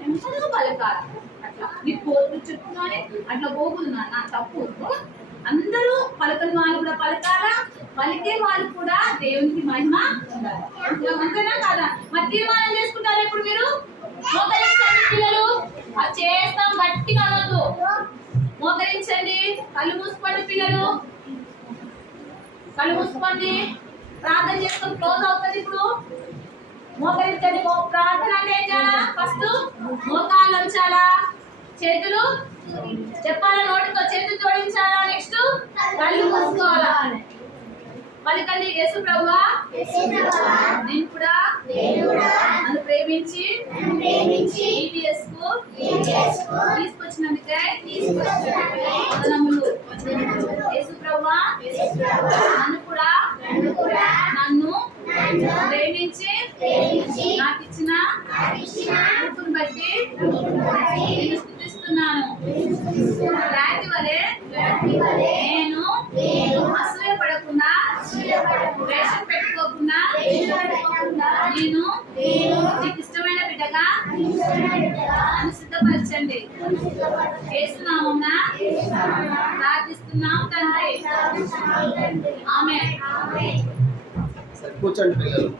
నెమ్మదిగా పలకాలి. అట్లా నీ కోతులు చెప్తున్నానే అట్లా పోకున్నా నా తప్పు. అందరూ పలకని వాళ్ళు కూడా పలకాలా, పలికే వాళ్ళు కూడా దేవునికి మహిమ ఉండాలి. అంతేనా కాదా? మరి తీర్మానం చేసుకుంటారా ఇప్పుడు మీరు? మోకరించండి పిల్లలు, అది చేస్తాం గట్టిగా అనొద్దు. మోకరించండి, కళ్ళు మూసుకోండి పిల్లలు, కళ్ళు మూసుకోండి. ప్రార్థన చేసుకొని క్లోజ్ అవుతుంది. ఇప్పుడు మోకరించండి. ప్రార్థన అంటే ఏం చేయాలా? ఫస్ట్ మోకాళ్ళు ఉంచాలా, చేతులు చెప్పాలా, నోటితో చేతులు జోడించాలా, నెక్స్ట్ కళ్ళు మూసుకోవాలా. పలికండి, యేసు ప్రభువా నేను కూడా నన్ను ప్రేమించి ఈబీఎస్ కు తీసుకొచ్చినందుకే వందనములు. యేసు ప్రభువా నన్ను కూడా నన్ను ప్రేమించి నాకు ఇచ్చిన కృపను బట్టి నేను స్తుతిస్తున్నాను. రాతి వలె నేను అసూయ పడకుండా, ద్వేషం పెట్టుకోకుండా నేను నీకు ఇష్టమైన బిడ్డగా నన్ను సిద్ధపరచండి. యేసునామమున ప్రార్థిస్తున్నాం తండ్రి. ఆమేన్. కూర్చోండి పిల్లలు.